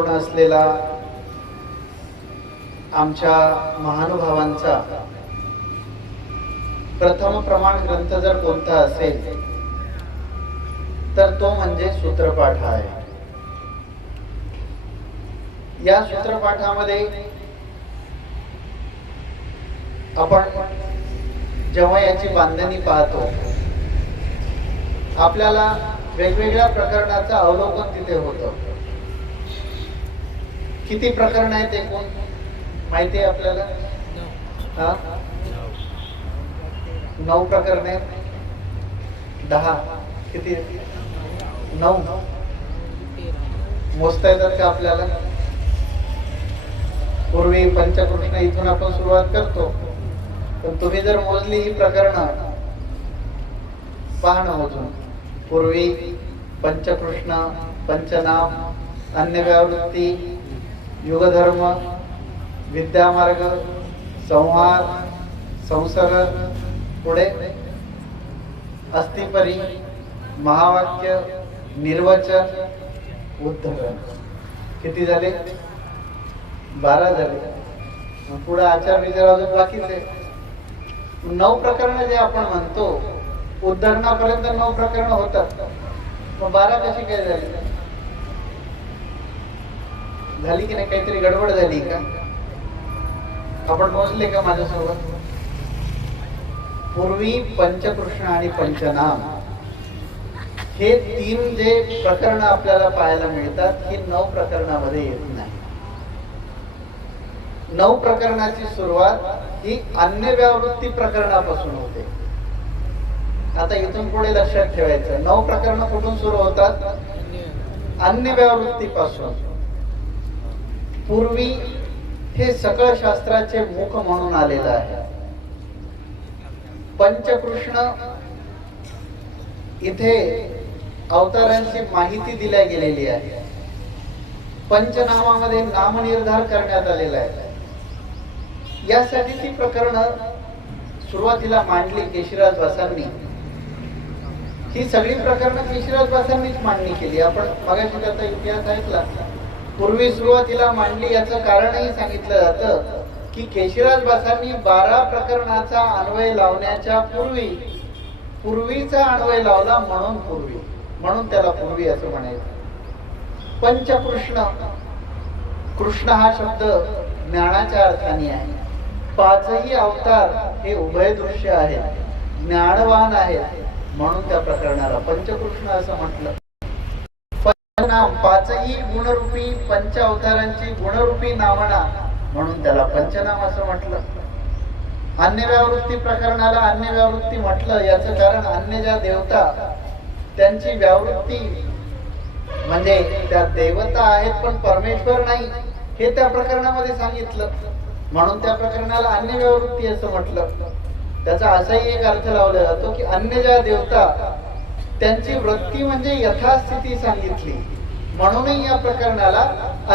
पूर्ण असलेला आमच्या महानुभावांचा प्रथम प्रमाण ग्रंथ जर कोणता असेल तर तो म्हणजे सूत्रपाठ आहे. या सूत्रपाठामध्ये आपण जेव्हा याची बांधणी पाहतो आपल्याला वेगवेगळ्या प्रकरणाचं अवलोकन तिथे होतं. किती प्रकरण आहेत एकूण माहिती आहे आपल्याला? 9 प्रकरण आहेत. 10 किती? 9 मोजता येतात का आपल्याला? पूर्वी पंचकृष्ण इथून आपण सुरुवात करतो, पण तुम्ही जर मोजली ही प्रकरणं पाहणं मोजून. पूर्वी पंचकृष्ण, पंचनाम, अन्य व्यावृत्ती, युगधर्म, विद्यामार्ग, संहार, संसर्ग, पुढे अस्थिपरी, महावाक्य, निर्वचन, उद्धरण. किती झाले? 12 झाले. पुढे आचार विचार अजून बाकीचे 9 प्रकरण जे आपण म्हणतो. उद्धरणापर्यंत 9 प्रकरण होतात. मग 12 कशी काय झाली? झाली की नाही? काहीतरी गडबड झाली का? आपण मोजले का माझ्यासोबत? पूर्वी पंचकृष्ण आणि पंचनाम हे 3 जे प्रकरण आपल्याला पाहायला मिळतात ही 9 प्रकरणामध्ये येत नाही. 9 प्रकरणाची सुरुवात ही अन्य व्यावृत्ती प्रकरणापासून होते. आता इथून पुढे लक्षात ठेवायचं, 9 प्रकरण कुठून सुरू होतात? अन्य व्यावृत्तीपासून. पूर्वी हे सकळ शास्त्राचे मुख म्हणून आलेलं आहे. पंचकृष्ण इथे अवतारांची माहिती दिल्या गेलेली आहे. पंचनामामध्ये नामनिर्धार करण्यात आलेला आहे. यासाठी ती प्रकरणं सुरुवातीला मांडली केशिराज वासांनी. ही सगळी प्रकरणं केशिराज वासांनीच मांडणी केली. आपण मगाशी त्याचा इतिहास ऐकला. पूर्वी सुरुवातीला मांडली याचं कारणही सांगितलं जातं की केशिराज वासांनी 12 प्रकरणाचा अन्वय लावण्याच्या पूर्वीचा अन्वय लावला म्हणून त्याला पूर्वी असं म्हणायचं. पंचकृष्ण, कृष्ण हा शब्द ज्ञानाच्या अर्थाने आहे. 5ही अवतार हे उभय दृश्य आहेत, ज्ञानवान आहेत, म्हणून त्या प्रकरणाला पंचकृष्ण असं म्हटलं. पंचनाम 5ही गुणरूपी पंच अवतारांची गुणरूपी नावना म्हणून त्याला पंचनाम असं म्हटलं. अन्य व्यावृत्ती प्रकरणाला अन्य व्यावृत्ती म्हटलं याचं कारण अन्य ज्या देवता त्यांची व्यावृत्ती म्हणजे त्या देवता आहेत पण परमेश्वर नाही हे त्या प्रकरणामध्ये सांगितलं, म्हणून त्या प्रकरणाला अन्य व्यावृत्ती असं म्हटलं. त्याचा असाही एक अर्थ लावला जातो की अन्य ज्या देवता त्यांची वृत्ती म्हणजे यथास्थिती सांगितली म्हणूनही या प्रकरणाला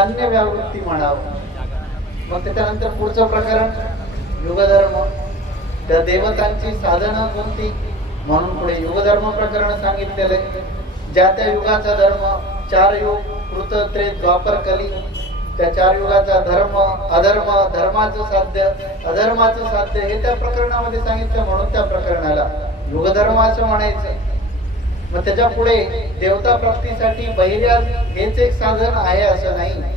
अन्य व्यावृत्ती म्हणावं. मग त्याच्यानंतर पुढचं प्रकरण युगधर्म, त्या देवतांची साधनं कोणती म्हणून पुढे युगधर्म प्रकरण सांगितलेले. ज्या त्या युगाचा धर्म, 4 युग कृत, त्रेत, द्वापर, कली, त्या 4 युगाचा धर्म, अधर्म, धर्माचं साध्य, अधर्माचं साध्य हे त्या प्रकरणामध्ये सांगितलं म्हणून त्या प्रकरणाला युगधर्म असं म्हणायचं. मग त्याच्या पुढे देवता प्राप्तीसाठी बहिर्याग हेच एक साधन आहे असं नाही,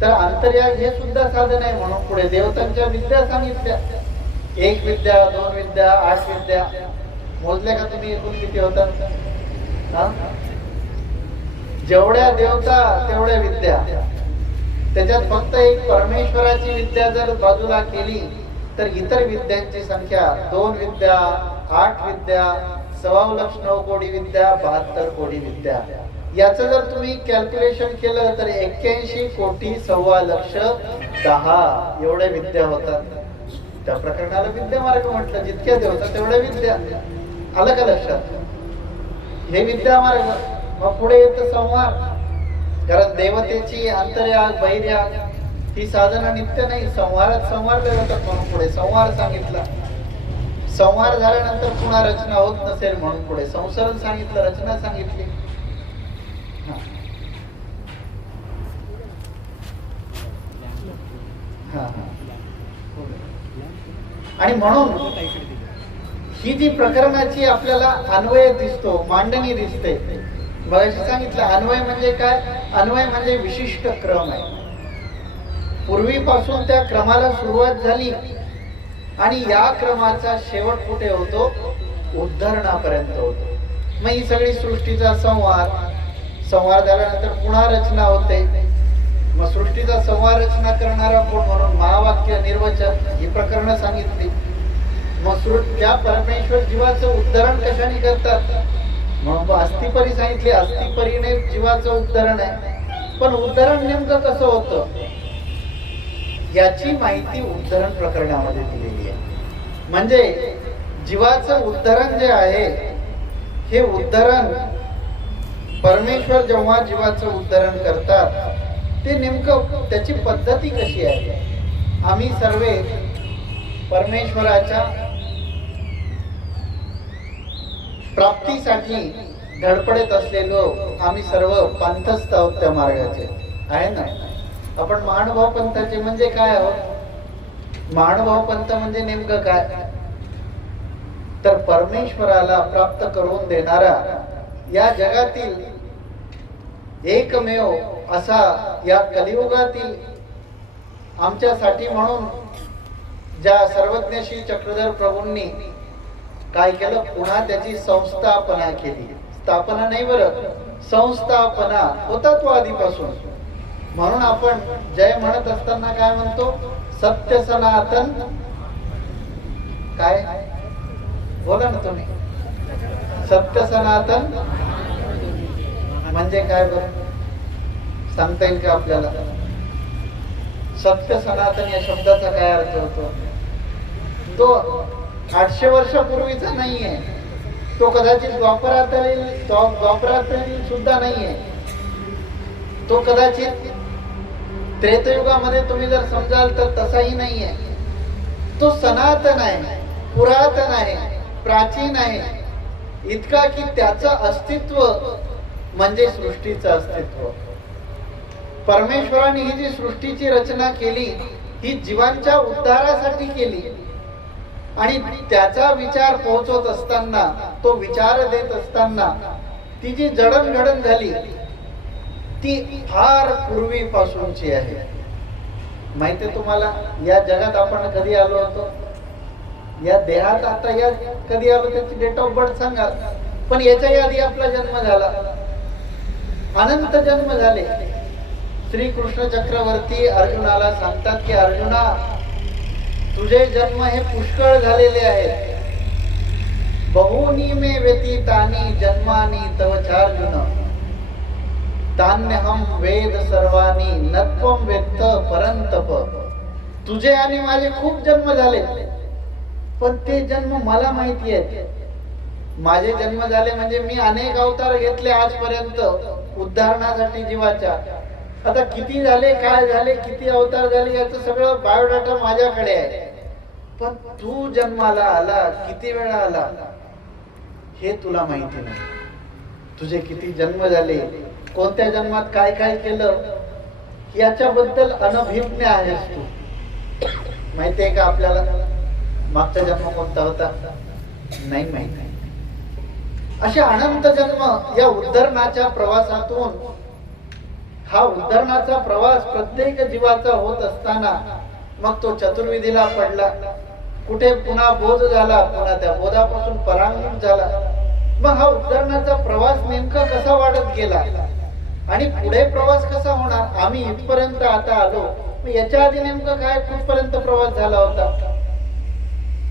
तर अंतर्याग हे सुद्धा साधन आहे म्हणून पुढे देवतांच्या विद्या सांगितल्या. 1 विद्या, 2 विद्या, 8 विद्या. मोजल्या का तुम्ही? एकूण किती होतात? जेवढ्या देवता तेवढ्या विद्या. त्याच्यात फक्त एक परमेश्वराची विद्या जर बाजूला केली तर इतर विद्यांची संख्या 2 विद्या, 8 विद्या, 9.25 कोटी विद्या, 72 कोटी विद्या. याचं जर तुम्ही कॅल्क्युलेशन केलं तर 81 कोटी 1.25 लक्ष 10 एवढ्या विद्या होतात. त्या प्रकरणाला विद्यामार्ग म्हटलं. जितक्या देवता तेवढ्या विद्या. आलं का लक्षात? हे विद्यामार्ग. मग पुढे येतं संहार. कारण देवतेची अंतर्याग बहिर्याग ही साधना नित्य नाही, संहारात संहारले जातात म्हणून पुढे संहार सांगितला. संहार झाल्यानंतर पुन्हा रचना होत नसेल म्हणून पुढे संसरण सांगितलं, रचना सांगितली. हा. आणि म्हणून ही जी प्रकरणाची आपल्याला अन्वय दिसतो, मांडणी दिसते, मगाशी सांगितलं अन्वय म्हणजे काय? अन्वय म्हणजे विशिष्ट क्रम आहे. पूर्वीपासून त्या क्रमाला सुरुवात झाली आणि या क्रमाचा शेवट कुठे होतो? उद्धरणापर्यंत होतो. मग ही सगळी सृष्टीचा संवाद झाल्यानंतर पुन्हा रचना होते. मग सृष्टीचा संवाद रचना करणारा कोण? म्हणून महावाक्य, निर्वचन ही प्रकरणं सांगितली. मग त्या परमेश्वर जीवाचं उद्धरण कशाने करतात? म्हणून अस्थिपरी सांगितले. अस्थिपरीने जीवाचं उद्धरण आहे. पण उद्धरण नेमकं कसं होतं याची माहिती उद्धरण प्रकरणामध्ये दिलेली आहे. म्हणजे जीवाचं उद्धरण जे आहे, हे उद्धरण परमेश्वर जेव्हा जीवाचं उद्धरण करतात ते नेमकं त्याची पद्धती कशी आहे? आम्ही सर्वे परमेश्वराच्या प्राप्तीसाठी धडपडत असलेलो आम्ही सर्व पंथस्थ आहोत त्या मार्गाचे, आहे ना? आपण महानुभाव पंथाचे म्हणजे काय आहोत? महानुभाव पंथ म्हणजे नेमकं काय? तर परमेश्वराला प्राप्त करून देणारा या जगातील एकमेव असा या कलियुगातील आमच्यासाठी म्हणून ज्या सर्वज्ञ श्री चक्रधर प्रभूंनी काय केलं? पुन्हा त्याची संस्थापना केली. स्थापना नाही बरं, संस्थापना होता तो आधीपासून. म्हणून आपण जय म्हणत असताना काय म्हणतो? सत्य सनातन. काय बोला ना तुम्ही? सत्य सनातन म्हणजे काय बरं सांगता येईल का आपल्याला? सत्य सनातन या शब्दाचा काय अर्थ होतो? तो 800 वर्षापूर्वीचा नाहीये. तो कदाचित द्वापरातील सुद्धा नाहीये. तो कदाचित त्रेतयुगामध्ये तुम्ही जर समजाल तर तसाही नाहीये. तो सनातन आहे, पुरातन आहे, प्राचीन आहे. इतका की त्याचं अस्तित्व म्हणजे सृष्टीचं अस्तित्व. परमेश्वराने ही जी सृष्टीची रचना केली ही जीवांच्या उद्धारासाठी केली. आणि त्याचा विचार पोहोचवत असताना, तो विचार देत असताना ती जी जडणघडण झाली ती फार पूर्वीपासूनची आहे. माहितीये तुम्हाला? या जगात आपण कधी आलो होतो? या देहात आता या कधी आलो त्याची डेट ऑफ बर्थ सांगा. पण याच्या आधी आपला जन्म झाला, अनंत जन्म झाले. श्री कृष्ण चक्रवर्ती अर्जुनाला सांगतात की अर्जुना, तुझे जन्म हे पुष्कळ झालेले आहेत. बहुनी मे व्यतीतानी जन्मानी तव चार्जुन तान्यहम वेद सर्वानी नत्वम वेत्त परंतप. तुझे आणि माझे खूप जन्म झाले, पण ते जन्म मला माहिती आहेत. माझे जन्म झाले म्हणजे मी अनेक अवतार घेतले आजपर्यंत उद्धारणासाठी जीवाच्या. आता किती झाले, काय झाले, किती अवतार झाले याचं सगळं बायोडाटा माझ्याकडे आहे. पण तू जन्माला आला, किती वेळा आला हे तुला माहिती नाही. तुझे किती जन्म झाले, कोणत्या जन्मात काय काय केलं याच्याबद्दल अनभिज्ञ आहेस तू. माहितीये का आपल्याला मागचा जन्म कोणता होता? नाही माहिती. अशा अनंत जन्म या उद्धरणाच्या प्रवासातून, हा उद्धरणाचा प्रवास प्रत्येक जीवाचा होत असताना मग तो चतुर्विधीला पडला, कुठे पुन्हा बोध झाला, पुन्हा त्या बोधापासून परांगण झाला. मग हा उद्धरणाचा प्रवास नेमका कसा वाढत गेला आणि पुढे प्रवास कसा होणार? आम्ही इथपर्यंत आता आलो, मग याच्या आधी नेमकं काय कुठपर्यंत प्रवास झाला होता?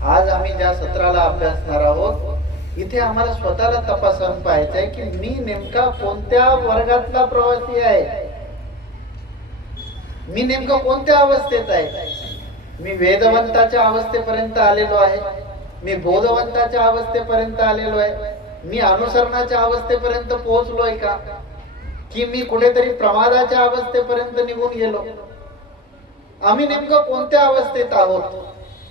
आज आम्ही ज्या सत्राला अभ्यासणार आहोत इथे आम्हाला स्वतःला तपासून पाहायचंय की मी नेमका कोणत्या वर्गातला प्रवासी आहे, मी नेमका कोणत्या अवस्थेत आहे. मी वेदवंताच्या अवस्थेपर्यंत आलेलो आहे, मी बोधवंताच्या अवस्थेपर्यंत आलेलो आहे, मी अनुसरणाच्या अवस्थेपर्यंत पोहोचलोय का, की मी कुठेतरी प्रमादाच्या अवस्थेपर्यंत निघून गेलो? आम्ही नेमकं कोणत्या अवस्थेत आहोत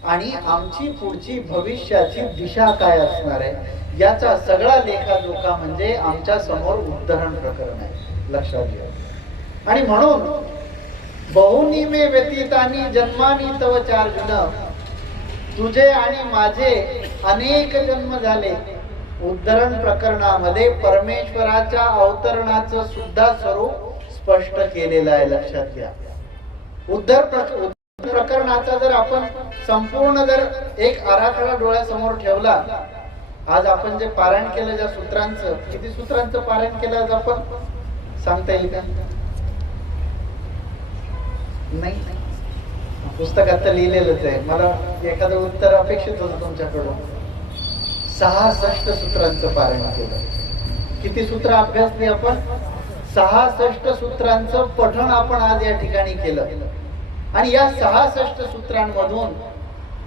आणि आमची पुढची भविष्याची दिशा काय असणार आहे याचा सगळा लेखाजोखा म्हणजे आमच्या समोर उद्धरण प्रकरण आहे. लक्षात घ्या. आणि म्हणून बहुनी मे व्यतीतानी जन्मानी तव चार्जुन, तुझे आणि माझे अनेक जन्म झाले. उद्धरण प्रकरणामध्ये परमेश्वराच्या अवतरणाचं सुद्धा स्वरूप स्पष्ट केलेलं आहे, लक्षात घ्या. उद्धरण प्रकरणाचा जर आपण संपूर्ण जर एक आराखडा डोळ्यासमोर ठेवला, आज आपण जे पारायण केलं ज्या सूत्रांचं, किती सूत्रांचं पारायण केलं आज आपण, सांगता येईल का? नाही, पुस्तकात तर लिहिलेलंच आहे. मला एखादं उत्तर अपेक्षित होतं तुमच्याकडून. 66 सूत्रांचं पारायण केलं. किती सूत्र अभ्यासली आपण? 66 सूत्रांचं पठण आपण आज या ठिकाणी केलं. आणि या 66 सूत्रांमधून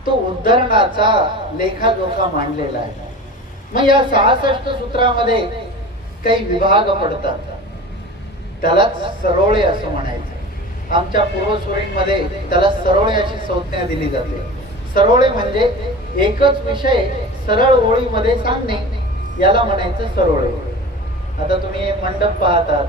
तो उद्धरणाचा लेखाजोखा मांडलेला आहे. मग या 66 सूत्रामध्ये काही विभाग पडतात, त्यालाच सरोळे असं म्हणायचं. आमच्या पूर्वसुरींमध्ये त्याला सरोळे अशी संज्ञा दिली जाते. सरोळे म्हणजे एकच विषय सरळ ओळीमध्ये सांगणे, याला म्हणायचं सरोळे. आता तुम्ही मंडप पाहतात,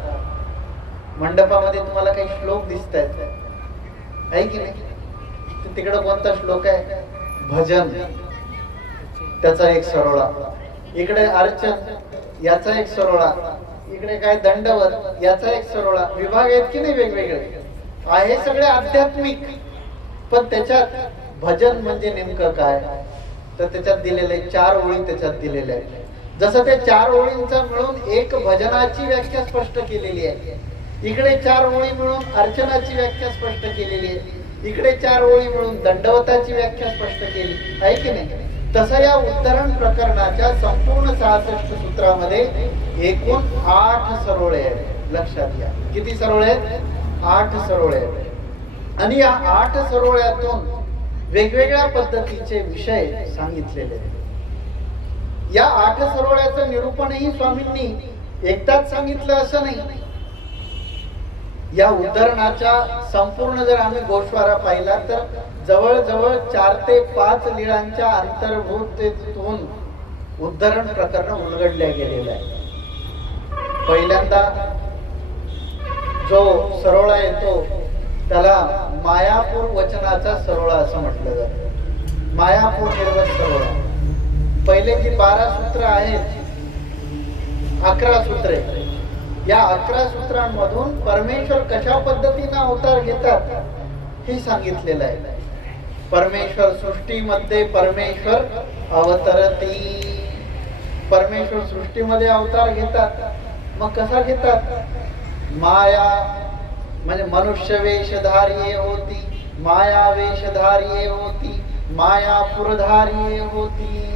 मंडपामध्ये तुम्हाला काही श्लोक दिसत आहेत, आहे की नाही? तिकडं कोणता श्लोक आहे? भजन, त्याचा एक सरोळा. इकडे अर्चन, याचा एक सरोळा. इकडे काय दंडवत, याचा एक सरोळा. विभाग आहेत की नाही वेगवेगळे? आहे सगळे आध्यात्मिक. पण त्याच्यात भजन म्हणजे नेमकं काय, तर त्याच्यात दिलेले 4 ओळी त्याच्यात दिलेल्या आहेत. जसं ते 4 ओळींचा मिळून एक भजनाची व्याख्या स्पष्ट केलेली आहे. इकडे 4 ओळी मिळून अर्चनाची व्याख्या स्पष्ट केलेली आहे. इकडे 4 ओळी मिळून दंडवताची व्याख्या स्पष्ट केली आहे की नाही? तसं या उद्धरण प्रकरणाच्या संपूर्ण 66 सूत्रामध्ये एकूण 8 सरोळे आहेत. लक्षात घ्या, किती सरोळे आहेत? 8 सरोळे आहेत. आणि या 8 सरोळ्यातून वेगवेगळ्या पद्धतीचे विषय सांगितलेले आहेत. या 8 सरोळ्याचं निरूपणही स्वामींनी एकदाच सांगितलं असं नाही. या उद्धरणाच्या संपूर्ण जर आम्ही गोषवारा पाहिला तर जवळजवळ 4 ते 5 लीळांच्या अंतर्भूततेतून उद्धरण प्रकरण उलगडल्या गेलेलं आहे. पहिल्यांदा जो सरोळा येतो त्याला मायापूर वचनाचा सरोळा असं म्हटलं जातं. मायापूर निर्गत सरोळा. पहिले जी 12 सूत्र आहेत, 11 सूत्रे, या 11 सूत्रांमधून परमेश्वर कशा पद्धतीने अवतार घेतात हे सांगितलेलं आहे. परमेश्वर सृष्टीमध्ये परमेश्वर अवतरती. परमेश्वर सृष्टीमध्ये अवतार घेतात. मग कसा घेतात? माया म्हणजे मनुष्य वेशधारी होती, माया वेशधारी होती, मायापुरधारी होती.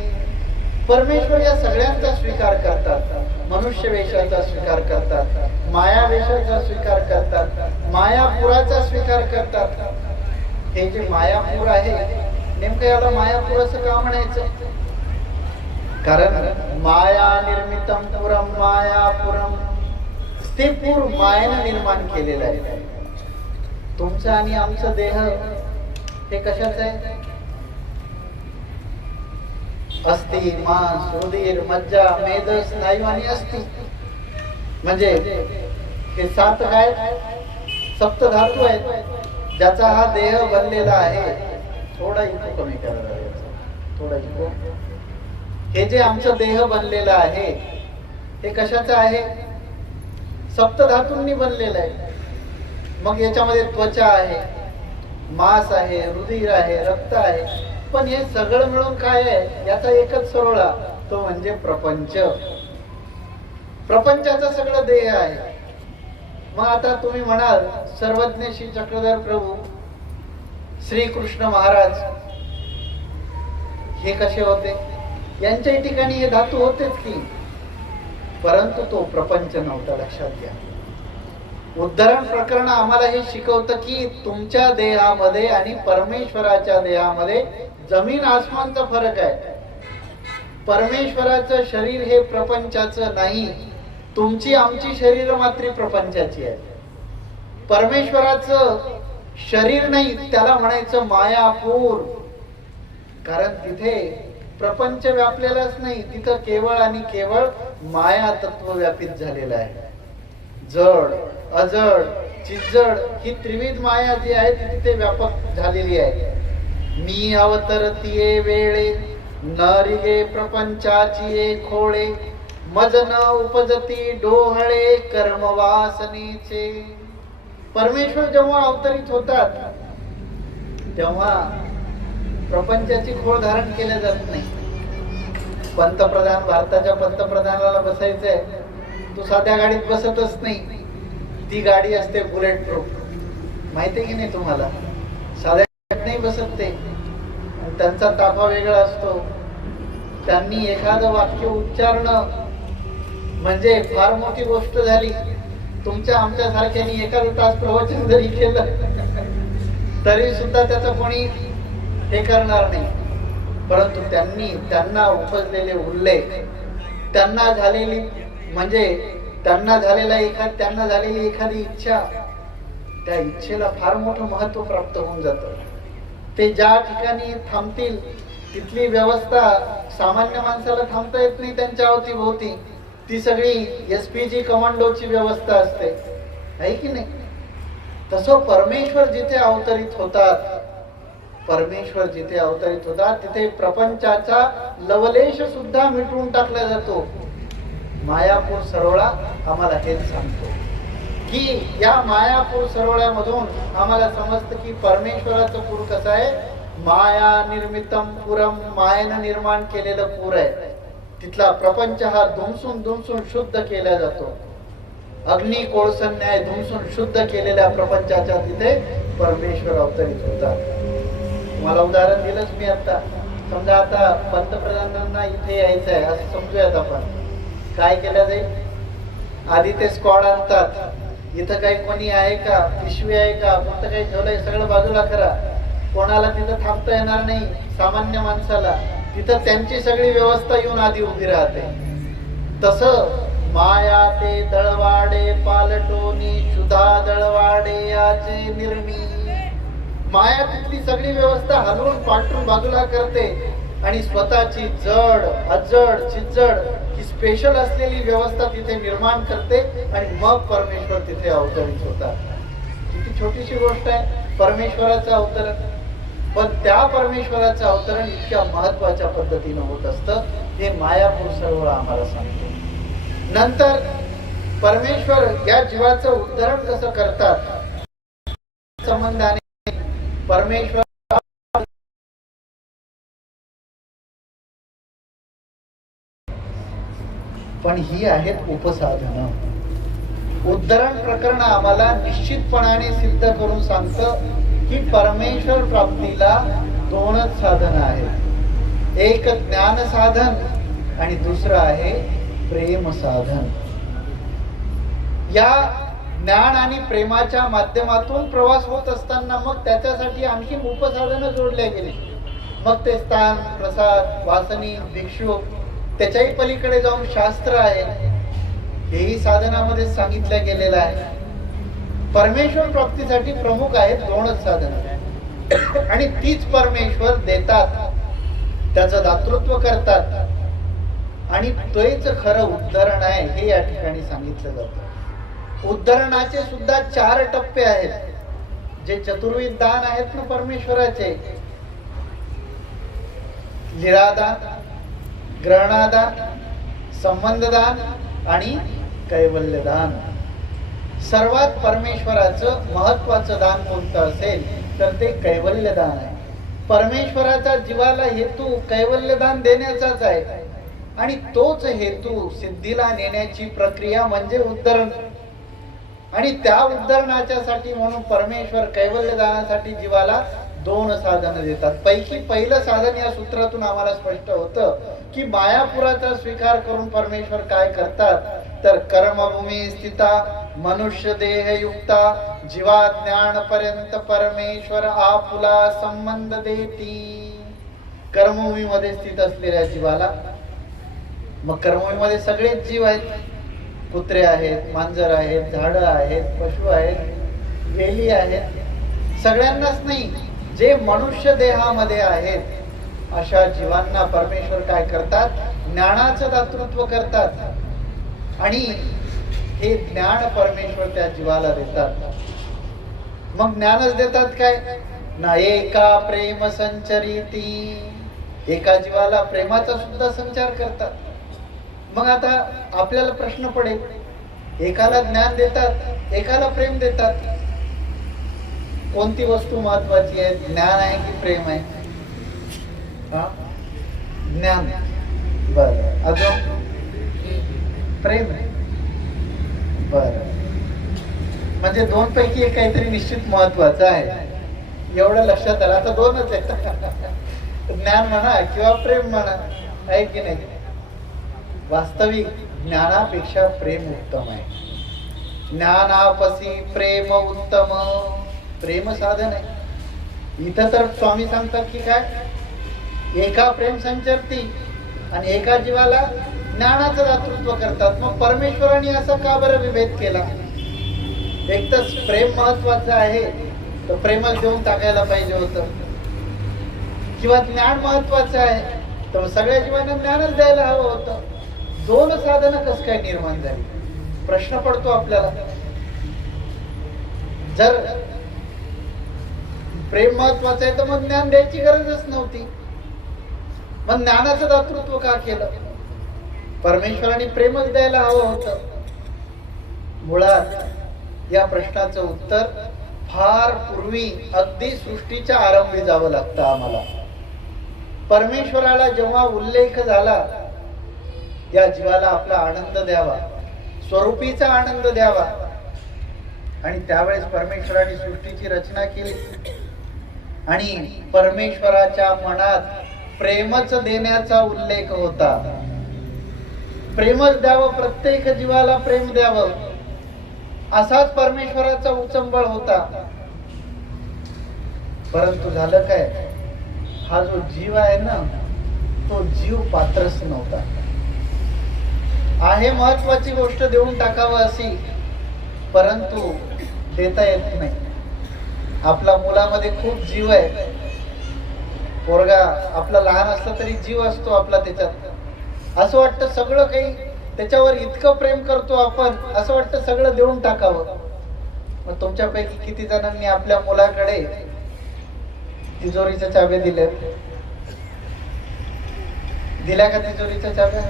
परमेश्वर या सगळ्यांचा स्वीकार करतात. मनुष्य वेशाचा स्वीकार करतात, माया वेशाचा स्वीकार करतात, मायापुराचा स्वीकार करतात. हे जे मायापूर आहे, नेमकं याला मायापूर असं का म्हणायचं? कारण माया निर्मितम पुरम मायापुरम, ते पूर मायेनं निर्माण केलेलं आहे. तुमचं आणि आमचं देह हे कशाच आहे? अस्थि, मांस, रुधिर, मज्जा, मेद, स्नायू आणि अस्थि. म्हणजे हे 7 काय? सप्त धातू आहेत ज्याचा हा देह बनलेला आहे. थोडा इको कमी करा, थोडा इको. हे जे आमचं देह बनलेलं आहे हे कशाचं आहे? सप्त धातूंनी बनलेलं आहे. मग याच्यामध्ये त्वचा आहे, मांस आहे, रुधिर आहे, रक्त आहे. पण हे सगळं मिळून काय आहे? याचा एकच सरोळा, तो म्हणजे प्रपंच. प्रपंचाचा सगळं देह आहे. मग आता तुम्ही म्हणाल सर्वज्ञ श्री चक्रधर प्रभू, श्री कृष्ण महाराज हे कसे होते? यांच्याही ठिकाणी हे धातू होतेच की, परंतु तो प्रपंच नव्हता. लक्षात घ्या. उद्धरण प्रकरण आम्हाला हे शिकवतं की तुमच्या देहामध्ये आणि परमेश्वराच्या देहामध्ये जमीन आसमानचा फरक आहे. परमेश्वराचं शरीर हे प्रपंचाचं नाही, तुमची आमची शरीर मात्र प्रपंचाची आहे. परमेश्वराचं शरीर नाही, त्याला म्हणायचं मायापूर. कारण तिथे प्रपंच व्यापलेलाच नाही, तिथं केवळ आणि केवळ माया तत्व व्यापित झालेलं आहे. जड, अजड, चिज्जड ही त्रिविध माया जी आहे ती तिथे व्यापक झालेली आहे. मी अवतरतीये वेळे नरिगे प्रपंचाची खोळे मज न उपजती डोहळे कर्मवासनेचे. परमेश्वर जेव्हा अवतरित होतात तेव्हा प्रपंचाची खोळ धारण केल्या जात नाही. पंतप्रधान, भारताच्या पंतप्रधानाला बसायचंय, तो साध्या गाडीत बसतच नाही. ती गाडी असते बुलेट प्रूफ, माहितीये की नाही तुम्हाला? साध्या गाडीत नाही बसत ते, त्यांचा ताफा वेगळा असतो. त्यांनी एखादं वाक्य उच्चारणं म्हणजे फार मोठी गोष्ट झाली. तुमच्या आमच्या सारख्यांनी एखादा तास प्रवचन जरी केलं तरी सुद्धा त्याचं कोणी हे करणार नाही. परंतु त्यांना उपजलेले उल्लेख, त्यांना झालेली एखादी इच्छा, त्या इच्छेला फार मोठं महत्व प्राप्त होऊन जातं. ते ज्या ठिकाणी थांबतील तिथली व्यवस्था सामान्य माणसाला थांबता येत नाही. त्यांच्या अवतीभोवती ती सगळी SPG कमांडोची व्यवस्था असते, आहे की नाही? तसं परमेश्वर जिथे अवतरित होतात तिथे प्रपंचाचा लवलेश सुद्धा मिटवून टाकला जातो. मायापूर सरोळा आम्हाला हेच सांगतो की या मायापूर सरोळ्यामधून आम्हाला समजतं की परमेश्वराचं पूर कसं आहे. माया निर्मितम पुरम, मायेनं निर्माण केलेलं पूर आहे. तिथला प्रपंच हा धुमसून शुद्ध केला जातो. अग्नी कोळसन्याय धुमसून शुद्ध केलेल्या प्रपंचाच्या तिथे परमेश्वर अवतरित होतात. तुम्हाला उदाहरण दिलंच मी आता. समजा आता पंतप्रधानांना इथे यायचं आहे असं समजूयात आपण. काय केलं जाईल? आधी ते स्क्वॉड आणतात. इथं काही कोणी आहे का, पिशवी आहे का, फक्त काही ठेवलंय, सगळं बाजूला करा. कोणाला तिथं थांबता येणार नाही, सामान्य माणसाला. तिथं त्यांची सगळी व्यवस्था येऊन आधी उभी राहते. तसं माया ते दळवाडे पालटोनी शुद्धा दळवाडे याचे निर्मी. माया तिथली सगळी व्यवस्था हलवून पाठवून बाजूला करते आणि स्वतःची जड अजड चिज्जड ही स्पेशल असलेली व्यवस्था तिथे निर्माण करते आणि मग परमेश्वर तिथे अवतरित होतात. किती छोटीशी गोष्ट आहे परमेश्वराचं अवतरण. पण त्या परमेश्वराचं अवतरण इतक्या महत्वाच्या पद्धतीनं होत असतं हे मायापूर सरोवर आम्हाला सांगतो. नंतर परमेश्वर या जीवाचं उद्धरण कसं करतात संबंधाने परमेश्वर पण ही आहेत उपसाधनं. उद्धरण प्रकरण आम्हाला निश्चितपणाने सिद्ध करून सांगतं की परमेश्वर प्राप्तीला दोनच साधन आहेत. एक ज्ञान साधन आणि दुसरं आहे प्रेम साधन. या ज्ञान आणि प्रेमाच्या माध्यमातून प्रवास होत असताना मग त्याच्यासाठी आणखी उपसाधनं जोडल्या गेली. मग ते स्थान, प्रसाद, वासनी, भिक्षुक, त्याच्याही पलीकडे जाऊन शास्त्र आहे, हेही साधनामध्ये सांगितलं गेलेलं आहे. परमेश्वर प्राप्तीसाठी प्रमुख आहेत दोनच साधनं आणि तीच परमेश्वर देतात, त्याचं दातृत्व करतात आणि तेच खरं उद्धरण आहे हे या ठिकाणी सांगितलं जातं. उद्धरणाचे सुद्धा 4 टप्पे आहेत. जे चतुर्विध दान आहेत ना परमेश्वराचे, लीळादान, ग्रहणादान, संबंधदान आणि कैवल्यदान. सर्वात परमेश्वराचं महत्वाचं दान कोणतं असेल तर ते कैवल्यदान आहे. परमेश्वराचा जीवाला हेतू कैवल्यदान देण्याचाच आहे आणि तोच हेतू सिद्धीला नेण्याची प्रक्रिया म्हणजे उद्धरण. आणि त्या उद्धरणाच्या साठी म्हणून परमेश्वर कैवल्यदानासाठी जीवाला 2 साधनं देतात. पैकी पहिलं साधन या सूत्रातून आम्हाला स्पष्ट होतं की मायापुराचा स्वीकार करून परमेश्वर काय करतात तर कर्मभूमी स्थिता मनुष्य देह युक्ता जीवा ज्ञान पर्यंत परमेश्वर आपुला संबंध देती. कर्मभूमीमध्ये स्थित असलेल्या जीवाला, मग कर्मभूमीमध्ये सगळेच जीव आहेत. कुत्रे आहेत, मांजर आहेत, झाडं आहेत, पशु आहेत, वेली आहेत. सगळ्यांनाच नाही, जे मनुष्य देहामध्ये आहेत अशा जीवांना परमेश्वर काय करतात, ज्ञानाचं दातृत्व करतात आणि हे ज्ञान परमेश्वर त्या जीवाला देतात. मग ज्ञानच देतात काय ना, एका प्रेम संचरिती, एका जीवाला प्रेमाचा सुद्धा संचार करतात. मग आता आपल्याला प्रश्न पडेल, एकाला ज्ञान देतात, एकाला प्रेम देतात, कोणती वस्तू महत्वाची आहे? ज्ञान आहे की प्रेम आहे? ज्ञान. बर, अजून प्रेम आहे. बर, म्हणजे दोन पैकी एक काहीतरी निश्चित महत्वाचं आहे, एवढं लक्षात आलं. आता दोनच आहे, ज्ञान म्हणा किंवा प्रेम म्हणा, आहे की नाही? वास्तविक ज्ञानापेक्षा प्रेम उत्तम आहे. ज्ञानापसी प्रेम उत्तम, प्रेम साधन आहे. इथं तर स्वामी सांगतात की काय, एका प्रेम संचरती आणि एका जीवाला ज्ञानाचं दातृत्व करतात. मग परमेश्वराने असा का बरं विभेद केला? एक तर प्रेम महत्वाचं आहे, तर प्रेमच देऊन टाकायला पाहिजे होतं. किंवा ज्ञान महत्वाचं आहे, तर सगळ्या जीवांना ज्ञानच द्यायला हवं होतं. दोन साधनं कसं काय निर्माण झाली? प्रश्न पडतो आपल्याला. जर प्रेम महत्वाचं आहे तर मग ज्ञान द्यायची गरजच नव्हती. मग ज्ञानाचं दातृत्व का केलं? परमेश्वराने प्रेमच द्यायला हवं होतं. मुळात या प्रश्नाचं उत्तर फार पूर्वी, अगदी सृष्टीच्या आरंभी जावं लागतं आम्हाला. परमेश्वराला जेव्हा उल्लेख झाला, या जीवाला आपला आनंद द्यावा, स्वरूपीचा आनंद द्यावा, आणि त्यावेळेस परमेश्वराने सृष्टीची रचना केली आणि परमेश्वराच्या मनात प्रेमच देण्याचा उल्लेख होता. प्रेमच द्यावं, प्रत्येक जीवाला प्रेम द्यावं, असाच परमेश्वराचा उचंबळ होता. परंतु झालं काय, हा जो जीव आहे ना, तो जीव पात्रच नव्हता. आहे महत्वाची गोष्ट देऊन टाकावं अशी, परंतु देता येत नाही. आपला मुलामध्ये खूप जीव आहे. पोरगा आपला लहान असला तरी जीव असतो आपला त्याच्यात. असं वाटतं सगळं काही त्याच्यावर इतकं प्रेम करतो आपण, असं वाटतं सगळं देऊन टाकावं. मग तुमच्यापैकी किती जणांनी आपल्या मुलाकडे तिजोरीच्या चाव्या दिल्या का? तिजोरीच्या चाव्या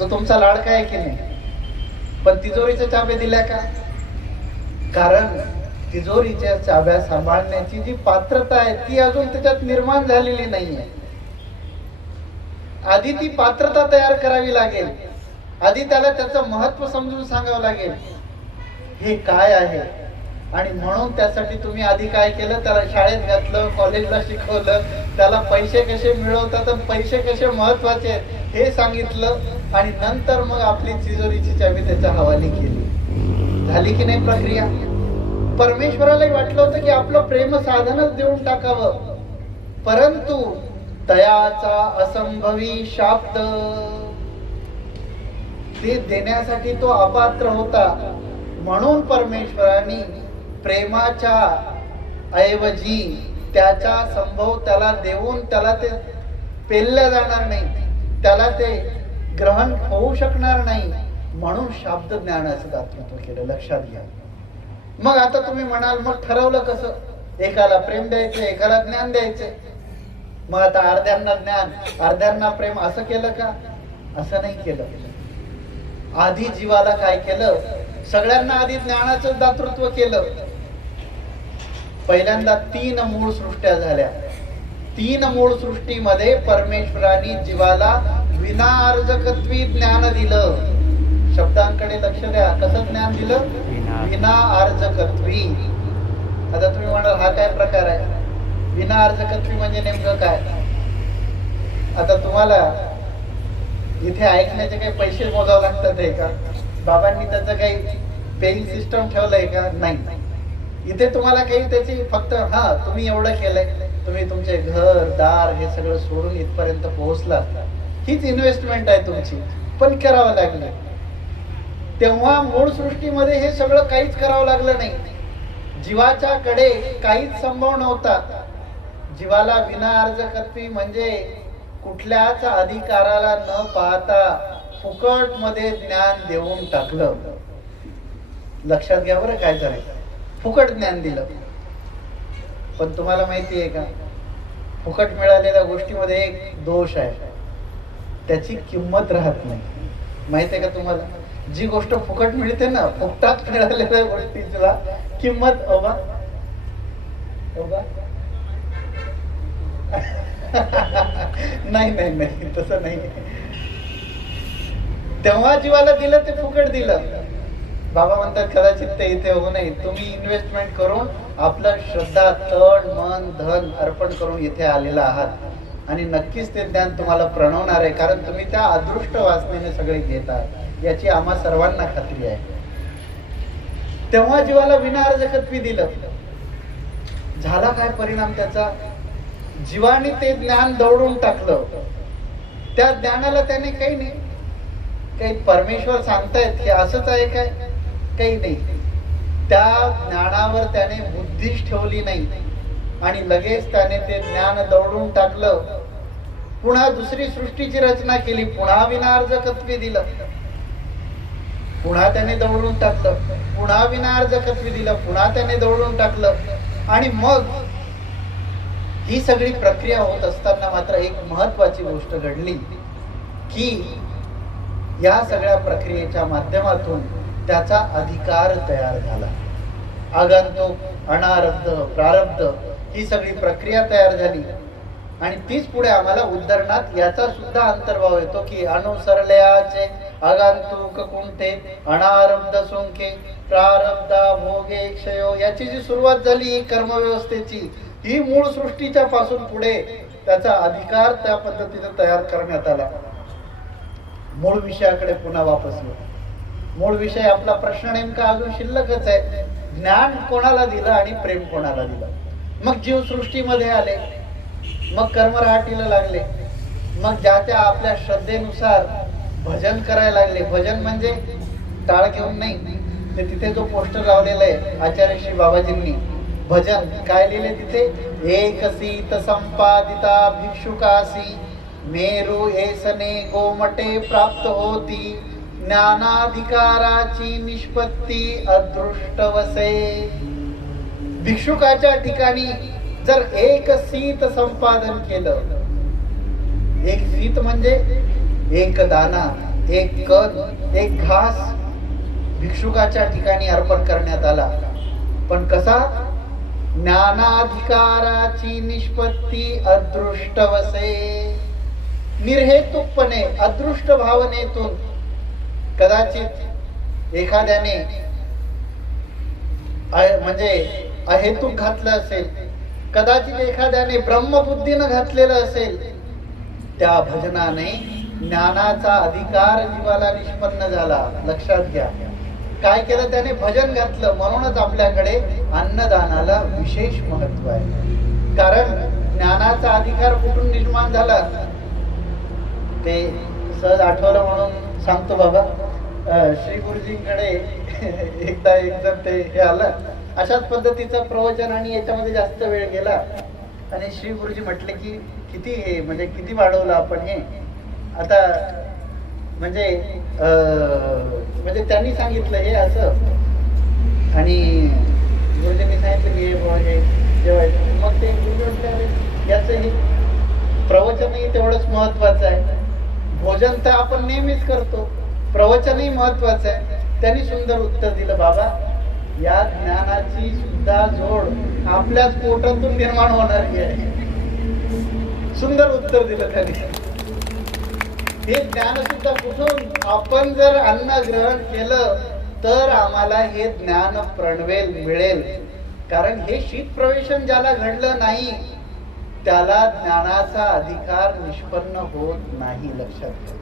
तो तुमचा लाडका आहे की नाही, पण तिजोरीच्या चाव्या दिल्या का? कारण तिजोरीच्या चाव्या सांभाळण्याची जी पात्रता आहे ती अजून त्याच्यात निर्माण झालेली नाहीये. आधी ती पात्रता तयार करावी लागेल. आधी त्याला त्याचं महत्व समजून सांगावं लागेल, हे काय आहे. आणि म्हणून त्यासाठी तुम्ही आधी काय केलं, त्याला शाळेत घातलं, कॉलेजला शिकवलं, त्याला पैसे कसे मिळवतात आणि पैसे कसे महत्वाचे आहेत हे सांगितलं, आणि नंतर मग आपली तिजोरीची चावी त्याच्या हवाली केली. झाली की नाही प्रक्रिया? परमेश्वरालाही वाटलं होतं की आपलं प्रेम साधनच देऊन टाकावं, परंतु तयाचा असंभवी शाब्द, ते देण्यासाठी तो अपात्र होता. म्हणून परमेश्वराने प्रेमाच्या ऐवजी त्याचा संभव त्याला देऊन त्याला ते पेललं जाणार नाही, त्याला ते ग्रहण होऊ शकणार नाही, म्हणून शाब्द ज्ञानाचं दातृत्व केलं. लक्षात घ्या. मग आता तुम्ही म्हणाल, मग ठरवलं कसं? एकाला प्रेम द्यायचं, एकाला ज्ञान द्यायचं. मग आता अर्ध्यांना ज्ञान, अर्ध्यांना प्रेम, असं केलं का? असं नाही केलं. आधी जीवाला काय केलं? सगळ्यांना आधी ज्ञानाचं दातृत्व केलं. पहिल्यांदा 3 मूळ सृष्ट्या झाल्या. 3 मूळ सृष्टीमध्ये परमेश्वराने जीवाला विनाअर्जकत्वी ज्ञान दिलं. शब्दांकडे लक्ष द्या. कसं ज्ञान दिलं? विनाअर्जकत्वी. आता तुम्ही म्हणाल, हा काय प्रकार आहे? विनाअर्जकत्वी म्हणजे नेमकं काय? आता तुम्हाला इथे ऐकण्याचे काही पैसे मोजावे लागतात आहे का? बाबांनी त्याचं काही पेइंग सिस्टम ठेवलंय का? नाही. इथे तुम्हाला काही त्याची फक्त तुम्ही एवढं केलंय, तुम्ही तुमचे घर दार हे सगळं सोडून इथपर्यंत पोहोचलात, हीच इन्व्हेस्टमेंट आहे तुमची, पण करावं लागलं. तेव्हा मूळ सृष्टीमध्ये हे सगळं काहीच करावं लागलं नाही. जीवाच्या कडे काहीच संभव नव्हता. जीवाला विनाअर्जकत्वी म्हणजे कुठल्याच अधिकाराला न पाहता फुकट मध्ये ज्ञान देऊन टाकलं. लक्षात घ्या बरं काय झालं. फुकट ज्ञान दिलं. पण तुम्हाला माहिती आहे का, फुकट मिळालेल्या गोष्टीमध्ये एक दोष आहे, त्याची किंमत राहत नाही. माहिती आहे का तुम्हाला? जी गोष्ट फुकट मिळते ना, फुकटात मिळालेल्या गोष्टीला किंमत नाही नाही नाही, तसं नाही. तेव्हा जीवाला दिलं ते फुकट दिलं. बाबा म्हणतात कदाचित ते इथे होऊ नये, तुम्ही इन्व्हेस्टमेंट करून आपलं श्रद्धा, तन मन धन अर्पण करून इथे आलेला आहात आणि नक्कीच ते ज्ञान तुम्हाला प्रणवणार आहे, कारण तुम्ही त्या अदृष्ट वासनेने सगळे घेत आहात याची आम्हा सर्वांना खात्री आहे. तेव्हा जीवाला विनाअर्जकत्वी दिलं. झाला काय परिणाम त्याचा? जीवाने ते ज्ञान दौडून टाकलं. त्या ज्ञानाला त्याने काही नाही, काही परमेश्वर सांगतायत की असंच आहे काय, काही नाही. त्या ज्ञानावर त्याने बुद्धीच ठेवली नाही आणि लगेच त्याने ते ज्ञान दौडून टाकलं. पुन्हा दुसरी सृष्टीची रचना केली, पुन्हा विनाअर्जकत्वी दिलं. पुन्हा त्याने दौडून टाकलं, पुन्हा विनाअर्जकत्वी दिलं, पुन्हा त्याने दौडून टाकलं. आणि मग ही सगळी प्रक्रिया होत असताना मात्र एक महत्वाची गोष्ट घडली की या सगळ्या प्रक्रियेच्या माध्यमातून त्याचा अधिकार तयार झाला. आगंतुक, अनारब्ध, प्रारब्ध ही सगळी प्रक्रिया तयार झाली आणि तीच पुढे आम्हाला उद्धरणात याचा सुद्धा अंतर्भाव येतो की अनुसरल्याचे आगंतुक कुंठे अनारब्ध सुंके प्रारब्धा भोगे क्षयो. याची जी सुरुवात झाली कर्मव्यवस्थेची, ही मूळ सृष्टीच्या पासून पुढे त्याचा अधिकार त्या पद्धतीने तयार करण्यात आला. मूळ विषयाकडे पुन्हा वापस येऊ. मूळ विषय आपला प्रश्न नेमका अजून शिल्लकच आहे. ज्ञान कोणाला दिलं आणि प्रेम कोणाला दिलं? मग जीव सृष्टीमध्ये आले, मग कर्मराहाटीला लागले, मग ज्या त्या आपल्या श्रद्धेनुसार भजन करायला लागले. भजन म्हणजे टाळ घेऊन नाही, ते तिथे जो पोस्टर लावलेला आहे आचार्य श्री बाबाजींनी, भजन काय लिहिले तिथे? एक सीत संपादिता भिक्षुकासी मेरू एसने गोमटे प्राप्त होती ज्ञानाधिकाराची निष्पत्ती अदृष्टवसे. भिक्षुकाच्या ठिकाणी जर एक सीत संपादन केलं, एक सीत म्हणजे एक दाना, एक कण, एक घास भिक्षुकाच्या ठिकाणी अर्पण करण्यात आला. पण कसा? ज्ञानाधिकाराची निष्पत्ती अदृष्टवसे. निर्हेतुकपणे, अदृष्ट भावनेतून कदाचित एखाद्याने म्हणजे अहेतुक घातलं असेल, कदाचित एखाद्याने ब्रह्मबुद्धीनं घातलेलं असेल, त्या भजनाने ज्ञानाचा अधिकार जीवाला निष्पन्न झाला. लक्षात घ्या, काय केलं त्याने? भजन घातलं. म्हणूनच आपल्याकडे अन्नदानाला विशेष महत्व आहे, कारण ज्ञानाचा अधिकार कुठून निर्माण झाला ते सहज आठवलं म्हणून सांगतो. बाबा श्री गुरुजींकडे एकदा एक जण ते हे आलं, अशाच पद्धतीचं प्रवचन आणि याच्यामध्ये जास्त वेळ गेला आणि श्री गुरुजी म्हटले की किती म्हणजे किती वाढवलं आपण हे आता, म्हणजे त्यांनी सांगितलं हे असं आणि गुरुजींनी सांगितलं की हे जेवायचं. मग ते गुरुजी म्हटलं याचं हे प्रवचनही तेवढंच महत्वाचं आहे, भोजन तर आपण नेहमीच करतो, प्रवचनही महत्वाचं आहे. त्यांनी सुंदर उत्तर दिलं, बाबा या ज्ञानाची सुद्धा जोड आपल्याच पोटातून निर्माण होणारी आहे. सुंदर उत्तर दिलं त्यांनी. हे ज्ञान सुद्धा कुठून? आपण जर अन्न ग्रहण केलं तर आम्हाला हे ज्ञान प्रणवेल, मिळेल. कारण हे शीत प्रवेशन ज्याला घडलं नाही त्याला ज्ञानाचा अधिकार निष्पन्न होत नाही. लक्षात घ्या.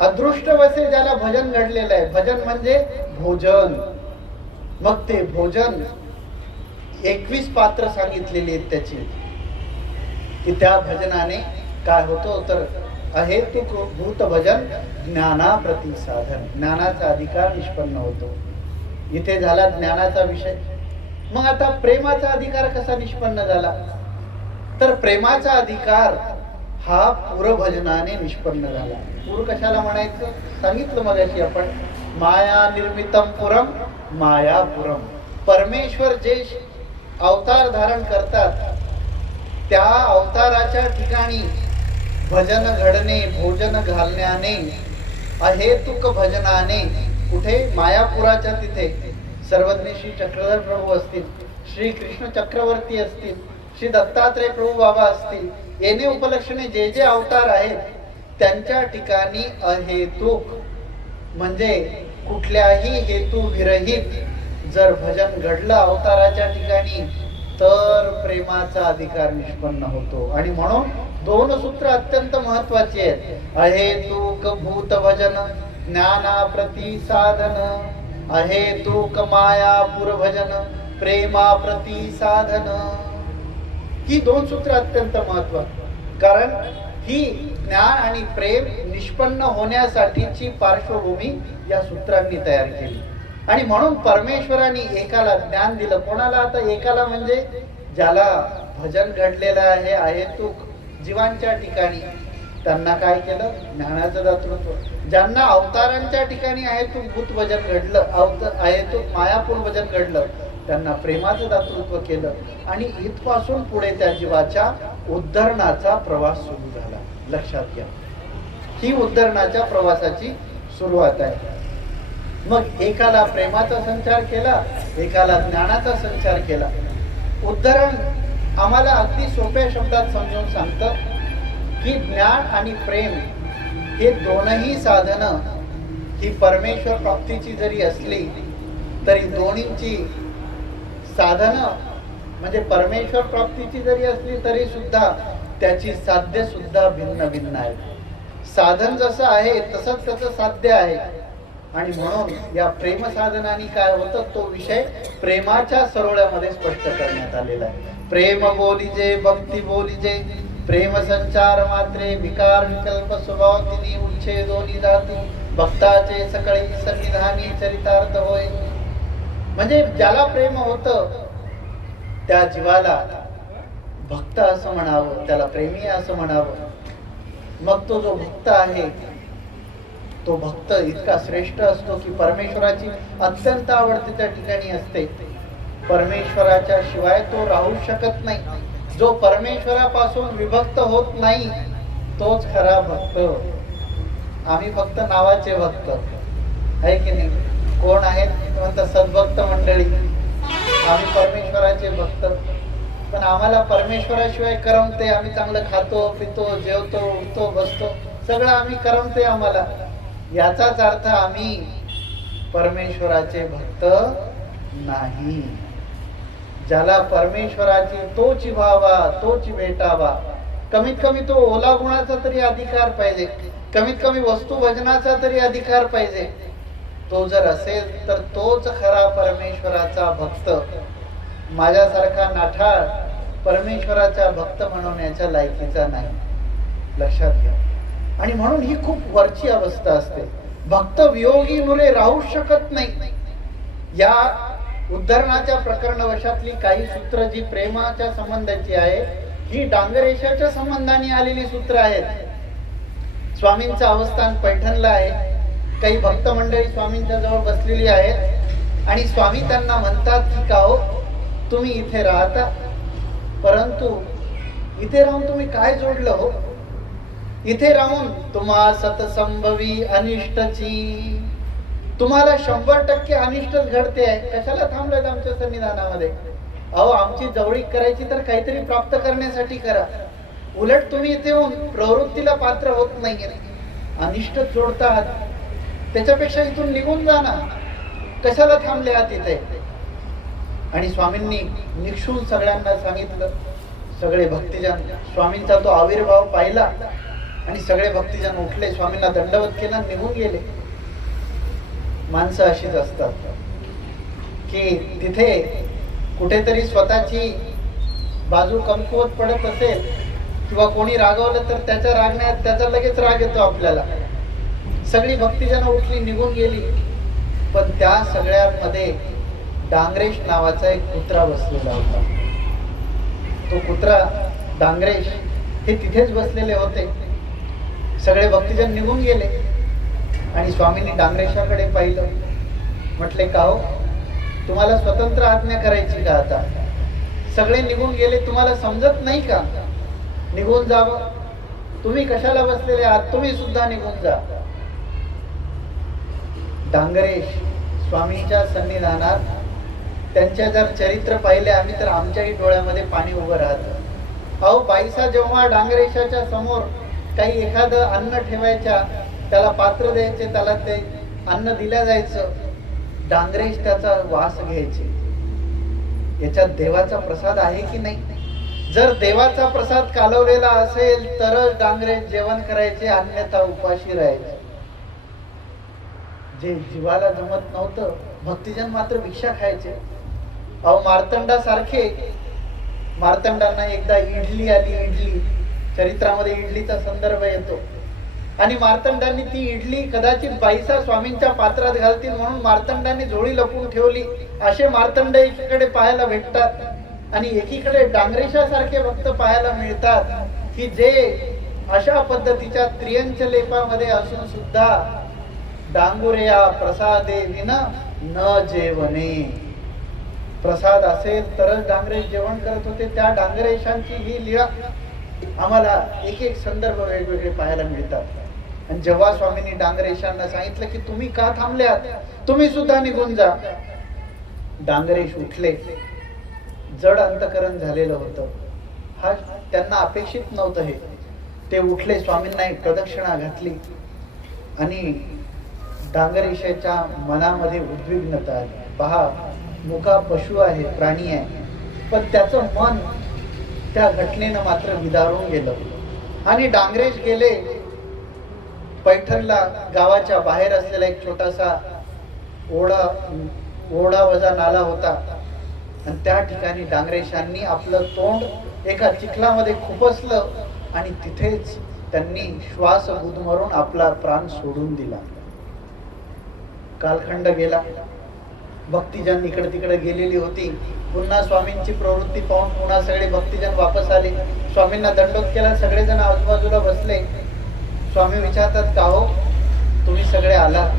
अदृष्टवसे ज्याला भजन घडलेलं आहे, भजन म्हणजे भोजन. मग ते भोजन 21 पात्र सांगितलेली आहेत त्याची, की त्या भजनाने काय होतो तर अहेतुक भूत भजन ज्ञानाप्रती साधन, ज्ञानाचा अधिकार निष्पन्न होतो. इथे झाला ज्ञानाचा विषय. मग आता प्रेमाचा अधिकार कसा निष्पन्न झाला? तर प्रेमाचा अधिकार हा पुरभजनाने निष्पन्न झाला. पूर कशाला म्हणायचं सांगितलं मगाशी आपण, माया निर्मितम पुरम मायापुरम. परमेश्वर जे अवतार धारण करतात त्या अवताराच्या ठिकाणी भजन घडणे, भोजन घालण्याने, अहेतुक भजनाने, कुठे मायापुराच्या तिथे सर्वज्ञ श्री चक्रधर प्रभू असतील, श्री कृष्ण चक्रवर्ती असतील, श्री दत्तात्रय प्रभू बाबा असतील, येणे उपलक्षणे जे जे अवतार आहेत त्यांच्या ठिकाणी अहेतुक म्हणजे कुठल्याही हेतू विरहित जर भजन घडलं अवताराच्या ठिकाणी तर प्रेमाचा अधिकार निष्पन्न होतो. आणि म्हणून दोन सूत्र अत्यंत महत्वाची आहेत. अहेतुक भूत भजन ज्ञाना प्रति साधन, अहेतुक मायापुर भजन प्रेमा प्रति साधन. ही दोन सूत्र अत्यंत महत्वाची, कारण ही ज्ञान आणि प्रेम निष्पन्न होण्यासाठीची पार्श्वभूमी या सूत्रांनी तयार केली. आणि म्हणून परमेश्वराने एकाला ज्ञान दिलं. कोणाला? आता एकाला म्हणजे ज्याला भजन घडलेलं आहे अहेतुक जीवांच्या ठिकाणी, त्यांना काय केलं? ज्ञानाचं दातृत्व. ज्यांना अवतारांच्या ठिकाणी अहेतुक भूत भजन घडलं, अहेतुक मायापूर भजन घडलं, त्यांना प्रेमाचं दातृत्व केलं. आणि इथपासून पुढे त्या जीवाच्या उद्धरणाचा प्रवास सुरू झाला. लक्षात घ्या, ही उद्धरणाच्या प्रवासाची सुरुवात आहे. मग एकाला प्रेमाचा संचार केला, एकाला ज्ञानाचा संचार केला. उद्धरण आम्हाला अगदी सोप्या शब्दात समजावून सांगतं की ज्ञान आणि प्रेम हे दोनही साधनं ही परमेश्वर प्राप्तीची जरी असली तरी दोन्हींची साधनं म्हणजे परमेश्वर प्राप्तीची जरी असली तरी सुद्धा त्याची साध्य सुद्धा भिन्न भिन्न आहे. साधन जसं आहे तसंच त्याचं साध्य आहे. आणि म्हणून या प्रेम साधनाने काय होतं तो विषय प्रेमाच्या सरोळ्यामध्ये स्पष्ट करण्यात आलेला आहे. प्रेम बोलिजे भक्ती बोलिजे, प्रेम संचार मात्रे विकार विकल्प स्वभाव तिनी उच्छेदोनी धातू, भक्ताचे सकळी सन्निधानी चरितार्थ होय. म्हणजे ज्याला प्रेम होतं त्या जीवाला भक्त असं म्हणावं, त्याला प्रेमी असं म्हणावं. मग तो जो भक्त आहे तो भक्त इतका श्रेष्ठ असतो की परमेश्वराची अत्यंत आवड त्या ठिकाणी असते. परमेश्वराच्या शिवाय तो राहू शकत नाही. जो परमेश्वरापासून विभक्त होत नाही तोच खरा भक्त. आम्ही फक्त नावाचे भक्त आहे की नाही? कोण आहेत? म्हणतात सद्भक्त मंडळी. आम्ही परमेश्वराचे भक्त, पण आम्हाला परमेश्वराशिवाय करमते. आम्ही चांगलं खातो पितो जेवतो उठतो बसतो सगळं आम्ही करमते आम्हाला. याचाच अर्थ आम्ही परमेश्वराचे भक्त नाही. ज्याला परमेश्वराची तोच व्हावा तोच भेटावा. कमीत कमी तो ओला गुणाचा तरी अधिकार पाहिजे, कमीत कमी वस्तू भजनाचा तरी अधिकार पाहिजे. तो जर असेल तर तोच खरा परमेश्वराचा भक्त. माझ्यासारखा नाठाळ परमेश्वराचा भक्त म्हणण्याच्या लायकीचा नाही. लक्षात घ्या. आणि म्हणून ही खूप वरची अवस्था असते. भक्त वियोगी नुरे राहू शकत नाही. या उद्धरणाच्या प्रकरणवशातली काही सूत्र जी प्रेमाच्या संबंधाची आहे ही डांगरेशाच्या संबंधाने आलेली सूत्र आहेत. स्वामींचं अवस्थान पैठणला आहे. काही भक्त मंडळी स्वामींच्या जवळ बसलेली आहेत आणि स्वामी त्यांना म्हणतात की का हो तुम्ही इथे राहता, परंतु इथे राहून तुम्ही काय जोडलं हो? इथे राहून तुम्हा सतसंभवी अनिष्टची, तुम्हाला 100% अनिष्टच घडते आहे. कशाला थांबलेत आमच्या सन्निधानामध्ये? अहो आमची जवळीक करायची तर काहीतरी प्राप्त करण्यासाठी करा. उलट तुम्ही इथे येऊन प्रवृत्तीला पात्र होत नाहीये, अनिष्ट जोडतात. त्याच्यापेक्षा इथून निघून जा ना. कशाला थांबले आहात इथे? आणि स्वामींनी निक्षून सगळ्यांना सांगितलं. सगळे भक्तिजन स्वामींचा तो आविर्भाव पाहिला आणि सगळे भक्तिजन उठले, स्वामींना दंडवत केला, निघून गेले. माणसं अशीच असतात की तिथे कुठेतरी स्वतःची बाजू कमकुवत पडत असेल किंवा कोणी रागवलं तर त्याच्या रागण्यात त्याचा लगेच राग येतो आपल्याला. सगळी भक्तिजन उठली निघून गेली, पण त्या सगळ्यांमध्ये डांगरेश नावाचा एक कुत्रा बसलेला होता. तो कुत्रा डांगरेश हे तिथेच बसलेले होते. सगळे भक्तिजन निघून गेले आणि स्वामींनी डांगरेशाकडे पाहिलं. म्हटले का हो तुम्हाला स्वतंत्र आज्ञा करायची का? आता सगळे निघून गेले, तुम्हाला समजत नाही का निघून जावं? तुम्ही कशाला बसलेले आहात? तुम्ही सुद्धा निघून जा. डांगरेश स्वामींच्या सन्निधानात त्यांच्या जर चरित्र पाहिले आम्ही तर आमच्याही डोळ्यामध्ये पाणी उभं राहतं. अहो बाईसा जेव्हा डांगरेशाच्या समोर काही एखादं अन्न ठेवायच्या, त्याला पात्र द्यायचे, त्याला ते अन्न दिल्या जायचं, डांगरेश त्याचा वास घ्यायचे. याच्यात देवाचा प्रसाद आहे की नाही? जर देवाचा प्रसाद कालवलेला असेल तरच डांगरेश जेवण करायचे, अन्यथा उपाशी राहायचे. जे जीवाला जमत नव्हतं भक्तिजन मात्र भिक्षा खायचे. अहो मार्तंडांना एकदा इडली आली. इडली चरित्रामध्ये इडलीचा संदर्भ येतो आणि मार्तंडांनी ती इडली कदाचित बाईसा स्वामींच्या पात्रात घालतील म्हणून मार्तंडांनी झोळी लपवून ठेवली. असे मार्तंड एकीकडे पाहायला भेटतात आणि एकीकडे डांगरेशासारखे भक्त पाहायला मिळतात की जे अशा पद्धतीच्या त्रियंच लेपामध्ये असून सुद्धा डांगुरेया प्रसादे विना न जेवणे. प्रसाद असेल तरच डांगरेश जेवण करत होते. त्या डांगरेशांची ही लीळा आम्हाला एक एक संदर्भ वेगवेगळे पाहायला मिळतात. आणि जेव्हा स्वामींनी डांगरेशांना सांगितलं की तुम्ही का थांबल्यात, तुम्ही सुद्धा निघून जा, डांगरेश उठले. जड अंतकरण झालेलं होतं, हा त्यांना अपेक्षित नव्हतं. हे ते उठले, स्वामींना एक प्रदक्षिणा घातली आणि डांगरेशाच्या मनामध्ये उद्विग्नता आली. पहा, मुका पशु आहे, प्राणी आहे, पण त्याचं मन त्या घटनेनं मात्र विदारून गेलं. आणि डांगरेश गेले पैठणला. गावाच्या बाहेर असलेला एक छोटासा ओढा वजा नाला होता आणि त्या ठिकाणी डांगरेशांनी आपलं तोंड एका चिखलामध्ये खुपसलं आणि तिथेच त्यांनी श्वास गुदमरून आपला प्राण सोडून दिला. कालखंड गेला. भक्तिजन इकडे तिकडे गेलेली होती. पुन्हा स्वामींची प्रवृत्ती पाहून पुन्हा सगळे भक्तिजन वापस आले. स्वामींना दंडोत केला. सगळेजण आजूबाजूला बसले. स्वामी विचारतात, का हो तुम्ही सगळे आलात,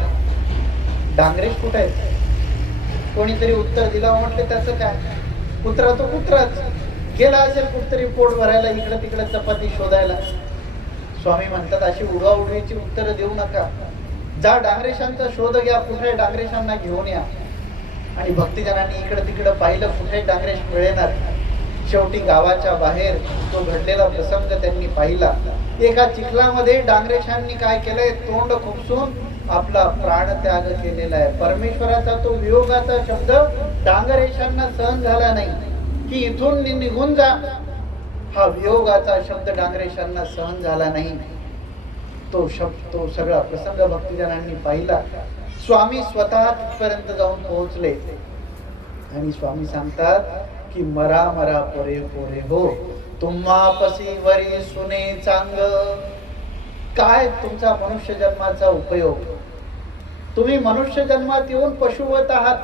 डांगरेश कुठे आहेत? कोणीतरी उत्तर दिला. म्हटले त्याचं काय, कुत्रा तो कुत्राच, गेला असेल कुठतरी पोट भरायला, इकडे तिकडे चपाती शोधायला. स्वामी म्हणतात, अशी उडवाउडवीची उत्तरं देऊ नका. जा डांगरेशांचा शोध घ्या, कुठे डांगरेशांना घेऊन या. आणि भक्तिजनांनी इकडे तिकडे पाहिलं, कुठे डांगरेश मिळेनार. शेवटी गावाच्या बाहेर तो घडलेला प्रसंग त्यांनी पाहिला. एका चिखलामध्ये डांगरेशांनी काय केलंय, तोंड खुपसून आपला प्राण त्याग केलेला आहे. परमेश्वराचा तो वियोगाचा शब्द डांगरेशांना सहन झाला नाही की इथून निघून जा. हा वियोगाचा शब्द डांगरेशांना सहन झाला नाही. तो सगळा प्रसंग भक्तिजनांनी पाहिला. स्वामी स्वतः तिथपर्यंत जाऊन पोहोचले आणि स्वामी सांगतात की मरा मरा पोरे पोरे हो, तुम्हापसी वरी सुने चांग. काय तुमचा मनुष्य जन्माचा उपयोग? तुम्ही मनुष्य जन्मात येऊन पशुवत आहात,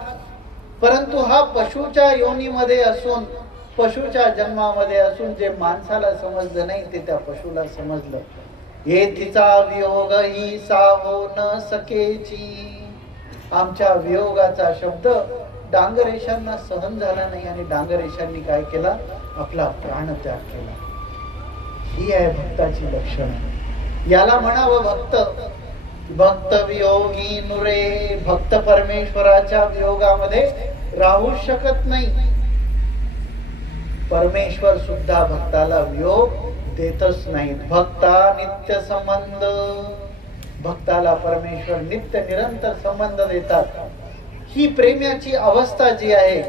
परंतु हा पशुच्या योनीमध्ये असून, पशुच्या जन्मामध्ये असून जे माणसाला समजलं नाही ते त्या पशुला समजलं. येथीचा वियोग ही साहो न सकेची. आमच्या वियोगाचा शब्द डांगरेशांना सहन झाला नाही आणि डांगरेशांनी काय केला, आपला प्राण त्याग केला. ही आहे भक्ताची लक्षण. याला म्हणावं भक्त. भक्त वियोगी नुरे. भक्त परमेश्वराच्या वियोगामध्ये राहू शकत नाही. परमेश्वर सुद्धा भक्ताला वियोग देतच नाहीत. भक्ता नित्य संबंध. भक्ताला परमेश्वर नित्य निरंतर संबंध देतात. ही प्रेमाची अवस्था जी आहे,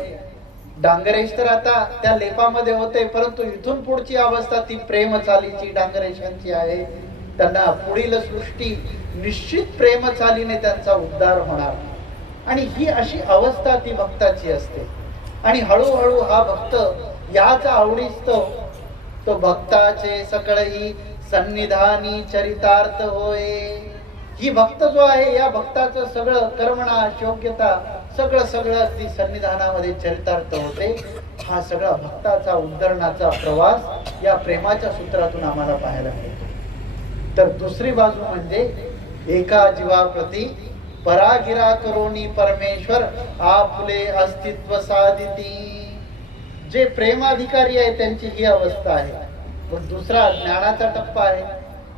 डांगरेश तर आता त्या लेपामध्ये होते, परंतु इथून पुढची अवस्था ती प्रेम चालीची डांगरेशांची आहे. त्यांना पुढील सृष्टी निश्चित प्रेम चालीने त्यांचा उद्धार होणार. आणि ही अशी अवस्था ती भक्ताची असते. आणि हळूहळू हा भक्त याच आवडीस तो भक्ताचे सकळही सन्निधानी चरितार्थ होय. ही भक्त जो आहे, या भक्ताचं सगळं कर्मणा योग्यता सगळं अगदी सन्निधानामध्ये चरितार्थ होते. हा सगळा भक्ताचा उद्धरणाचा प्रवास या प्रेमाच्या सूत्रातून आम्हाला पाहायला मिळतो. तर दुसरी बाजू म्हणजे एका जीवाप्रती परागिरा करोनी परमेश्वर आपले अस्तित्व साधिती. जे प्रेमाधिकारी आहे त्यांची ही अवस्था आहे. पण दुसरा ज्ञानाचा टप्पा आहे,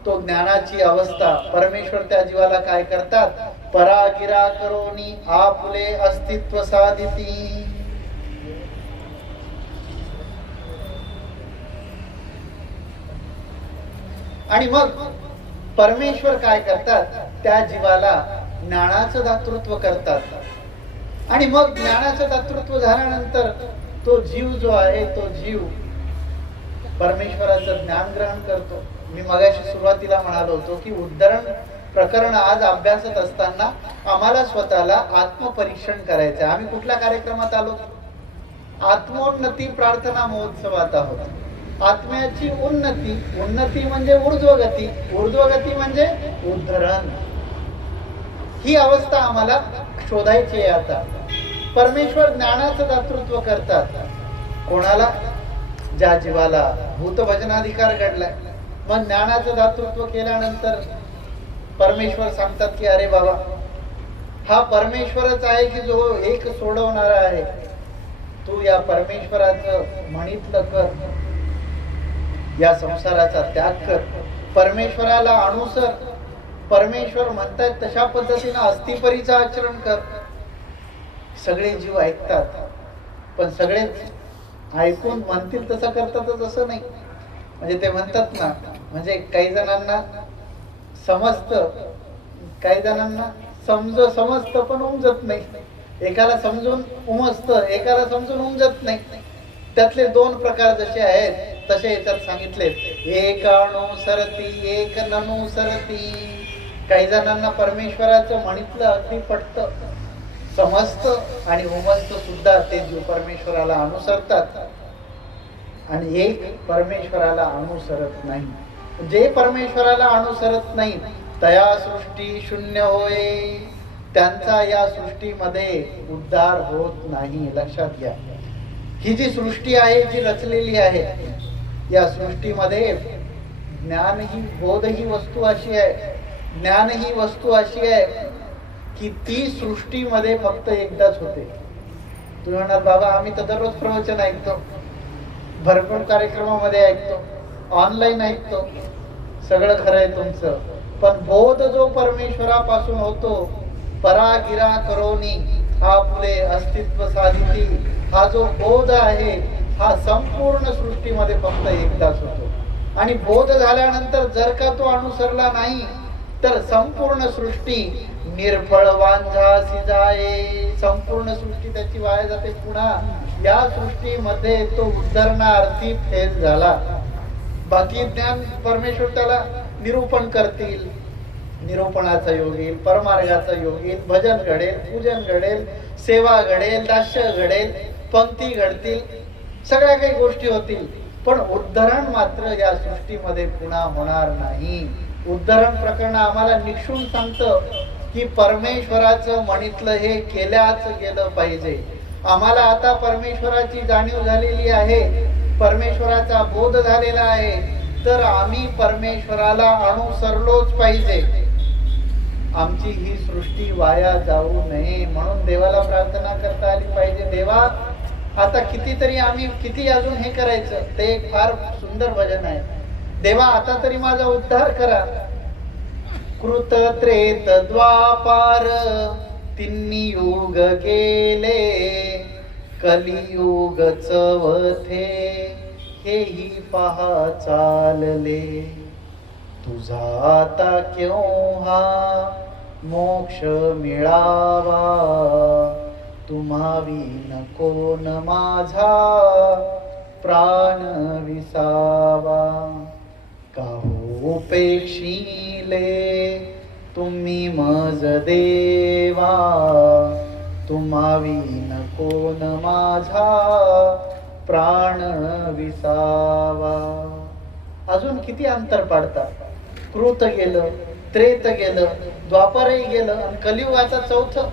तो ज्ञानाची अवस्था. परमेश्वर त्या जीवाला काय करतात? परागिरा करोनी आपले अस्तित्व साधिती. आणि मग परमेश्वर काय करतात? त्या जीवाला ज्ञानाचं दातृत्व करतात. आणि मग ज्ञानाचं दातृत्व झाल्यानंतर तो जीव जो आहे, तो जीव परमेश्वराचं ज्ञान ग्रहण करतो. मी मगाशी सुरुवातीला म्हणालो होतो की उद्धरण प्रकरण आज अभ्यासत असताना आम्हाला स्वतःला आत्मपरीक्षण करायचं आहे. आम्ही कुठल्या कार्यक्रमात आलो? आत्मोन्नती प्रार्थना महोत्सवात आहोत. आत्म्याची उन्नती, उन्नती म्हणजे ऊर्ध्वगती, ऊर्ध्वगती म्हणजे उद्धरण. ही अवस्था आम्हाला शोधायची आहे. आता परमेश्वर ज्ञानाचं दातृत्व करतात. कोणाला? ज्या जीवाला भूतभजनाधिकार घडलाय. मग ज्ञानाचं दातृत्व केल्यानंतर परमेश्वर सांगतात की अरे बाबा, हा परमेश्वरच आहे की जो एक सोडवणारा आहे. तू या परमेश्वराचं म्हणितलं कर, या संसाराचा त्याग कर, परमेश्वराला अनुसर. परमेश्वर म्हणतात तशा पद्धतीनं अस्थिपरीचं आचरण कर. सगळे जीव ऐकतात, पण सगळेच ऐकून म्हणतील तसं करतातच असं नाही. म्हणजे ते म्हणतात ना, म्हणजे काही जणांना समजतं, काही जणांना समजतं पण उमजत नाही. एकाला समजून उमजतं, एकाला समजून उमजत नाही. त्यातले दोन प्रकार जसे आहेत तसे याच्यात सांगितले. एक अनुसरती, एक ननुसरती. काही जणांना परमेश्वराचं म्हणितलं अगदी पटतं, समजतं आणि उमजतं सुद्धा. ते जीव परमेश्वराला अनुसरतात. आणि एक परमेश्वराला अनुसरत नाही. जे परमेश्वराला अनुसरत नाही तया सृष्टी शून्य होय. त्यांचा या सृष्टीमध्ये उद्धार होत नाही. लक्षात घ्या, ही जी सृष्टी आहे, जी रचलेली आहे, या सृष्टीमध्ये ज्ञान ही, बोध ही वस्तू अशी आहे, ज्ञान ही वस्तू अशी आहे की ती सृष्टीमध्ये फक्त एकदाच होते. तुम्ही म्हणणार बाबा आम्ही तर दररोज प्रवचन ऐकतो, भरपूर कार्यक्रमामध्ये ऐकतो, ऑनलाईन ऐकतो, सगळं खरं आहे तुमचं. पण बोध जो परमेश्वरापासून होतो, परागिरा करोनी आपले अस्तित्व साधिती, हा जो बोध आहे हा संपूर्ण सृष्टीमध्ये फक्त एकदाच होतो. आणि बोध झाल्यानंतर जर का तो अनुसरला नाही तर संपूर्ण सृष्टी निर्फळ वांझासी जाये. संपूर्ण सृष्टी त्याची वाया जाते. पुन्हा या सृष्टीमध्ये तो उद्धरणार्थी फेल झाला. बाकी ज्ञान परमेश्वर त्याला निरूपण करतील. निरूपणाचा योग येईल, परमार्गाचा योग येईल, भजन घडेल, पूजन घडेल, सेवा घडेल, दास्य घडेल, पंक्ती घडतील, सगळ्या काही गोष्टी होतील. पण उद्धरण मात्र या सृष्टीमध्ये पुन्हा होणार नाही. उद्धरण प्रकरण आम्हाला निक्षून सांगतं की परमेश्वराचं म्हणितलं हे केल्याच गेलं पाहिजे. आम्हाला आता परमेश्वराची जाणीव झालेली आहे, परमेश्वराचा बोध झालेला आहे, तर आम्ही परमेश्वराला अनुसरलोच पाहिजे. आमची ही सृष्टी वाया जाऊ नये म्हणून देवाला प्रार्थना करता आली पाहिजे. देवा, आता कितीतरी आम्ही किती अजून हे करायचं, ते एक फार सुंदर भजन आहे. देवा आता तरी माझा उद्धार करा. कृत त्रेत द्वापार तिन्ही युग गेले, कलियुग चवथे हेही पहा चालले. तुझा आता केव्हा मोक्ष मिळावा, तुम्हावी कोण माझा प्राण विसावा. काहू उपेक्षिले तुम्ही मज देवा, तुम्हावी कोण माझा प्राण विसावा. अजून किती अंतर पाडतात. कृत गेलं, त्रेत गेलं, द्वापरही गेलं आणि कलियुगाचा चौथं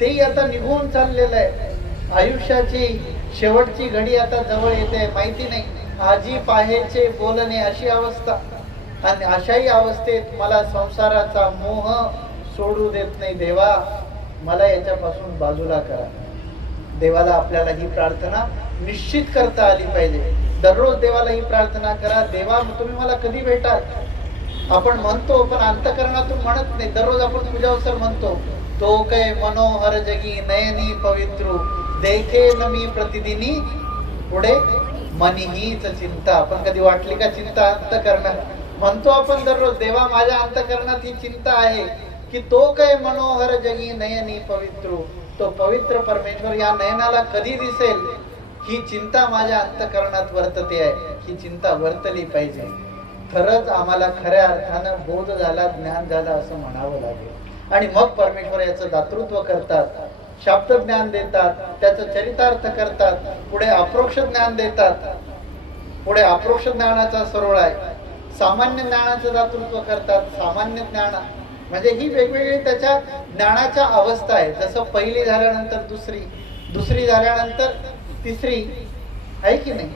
तेही आता निघून चाललेलं आहे. आयुष्याची शेवटची घडी आता जवळ येते, माहिती नाही. आजी पाहेचे बोलणे अशी अवस्था. आणि अशाही अवस्थेत मला संसाराचा मोह सोडू देत नाही देवा, मला याच्यापासून बाजूला करा. देवाला आपल्याला ही प्रार्थना निश्चित करता आली पाहिजे. दररोज देवाला ही प्रार्थना करा, देवा तुम्ही मला कधी भेटाल. आपण म्हणतो पण अंतकरणातून म्हणत नाही. दररोज आपण पूजावसर म्हणतो, तो कै मनोहर जगी नयनी पवित्रू देखे न मी प्रतिदिनी पुढे मनी हीच चिंता. आपण कधी वाटली का चिंता अंतकरणात म्हणतो आपण दररोज, देवा माझ्या अंतकरणात ही चिंता आहे की तो कै मनोहर जगी नयनी पवित्रू, तो पवित्र परमेश्वर या नयनाला कधी दिसेल, ही चिंता माझ्या अंतकरणात वर्तते आहे. ही चिंता वर्तली पाहिजे. खरंच आम्हाला खऱ्या अर्थानं बोध झाला, ज्ञान झालं असं म्हणावं लागेल. आणि मग परमेश्वर याचं दातृत्व करतात, शाब्द ज्ञान देतात, त्याचं चरितार्थ करतात, पुढे अप्रोक्ष ज्ञान देतात. पुढे अप्रोक्ष ज्ञानाचा सरोळ आहे. सामान्य ज्ञानाचं दातृत्व करतात. सामान्य ज्ञान म्हणजे ही वेगवेगळी त्याच्या ज्ञानाच्या अवस्था आहे. जसं पहिली झाल्यानंतर दुसरी, दुसरी झाल्यानंतर तिसरी, आहे की नाही,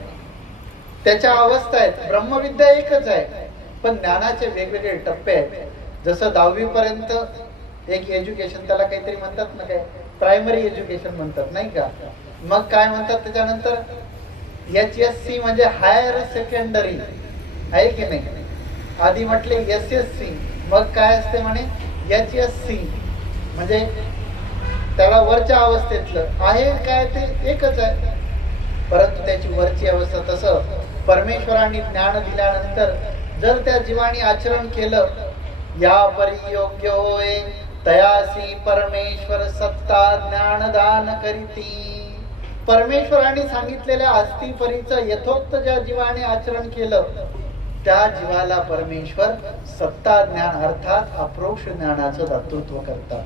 त्याच्या अवस्था आहेत. ब्रह्मविद्या एकच आहे पण ज्ञानाचे वेगवेगळे टप्पे आहेत. जसं 10वी पर्यंत एक एज्युकेशन, त्याला काहीतरी म्हणतात ना, काय प्रायमरी एज्युकेशन म्हणतात नाही का. मग काय म्हणतात त्याच्यानंतर, HSC म्हणजे हायर सेकंडरी, आहे की नाही. आधी म्हटले SSC, मग काय असते म्हणे HSC, म्हणजे त्याला वरच्या अवस्थेतलं आहे. काय ते एकच आहे परंतु त्याची वरची अवस्था. तसं परमेश्वरांनी ज्ञान दिल्यानंतर जर त्या जीवाने आचरण केलं, या परी योग्य होय तयासी परमेश्वर सत्ता ज्ञान दान करीती. परमेश्वरांनी सांगितलेल्या आस्ती परीचं यथोक्त ज्या जीवाने आचरण केलं, त्या जीवाला परमेश्वर सत्ता ज्ञान अर्थात अप्रोक्ष ज्ञानाचं दातृत्व करतात.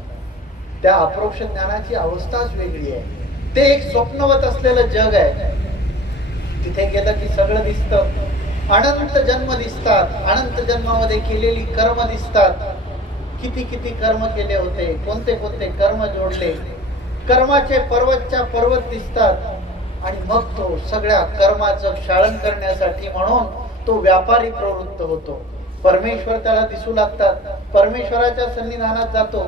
त्या अप्रोक्ष ज्ञानाची अवस्थाच वेगळी आहे. ते एक स्वप्नवत असलेलं जग आहे. तिथे गेलं की सगळं दिसतं. अनंत जन्म दिसतात. अनंत जन्मामध्ये केलेली कर्म दिसतात. किती किती कर्म केले होते, कोणते कोणते कर्म जोडले, कर्माचे पर्वतच्या पर्वत दिसतात. आणि मग तो सगळ्या कर्माचं क्षालन करण्यासाठी म्हणून तो व्यापारी प्रवृत्त होतो. परमेश्वर त्याला दिसू लागतात. परमेश्वराच्या सन्निधानात जातो.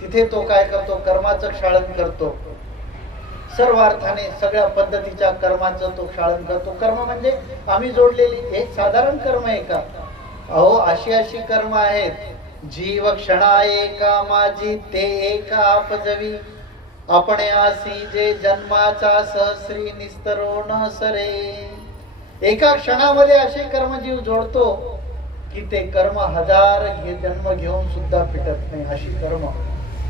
तिथे तो काय करतो, कर्माचं क्षालन करतो. सर्व अर्थाने सगळ्या पद्धतीच्या कर्माचं तो क्षालन करतो. कर्म म्हणजे आम्ही जोडलेली एक साधारण कर्म आहे का. अहो अशी अशी कर्म आहेत. जीव क्षणा एका माझी ते एका आपजवी, आपण आसी जे जन्माचा सहस्री निस्तरो न सरे. एका क्षणामध्ये असे कर्म जीव जोडतो की ते कर्म हजार जन्म घेऊन सुद्धा फिटत नाही. अशी कर्म,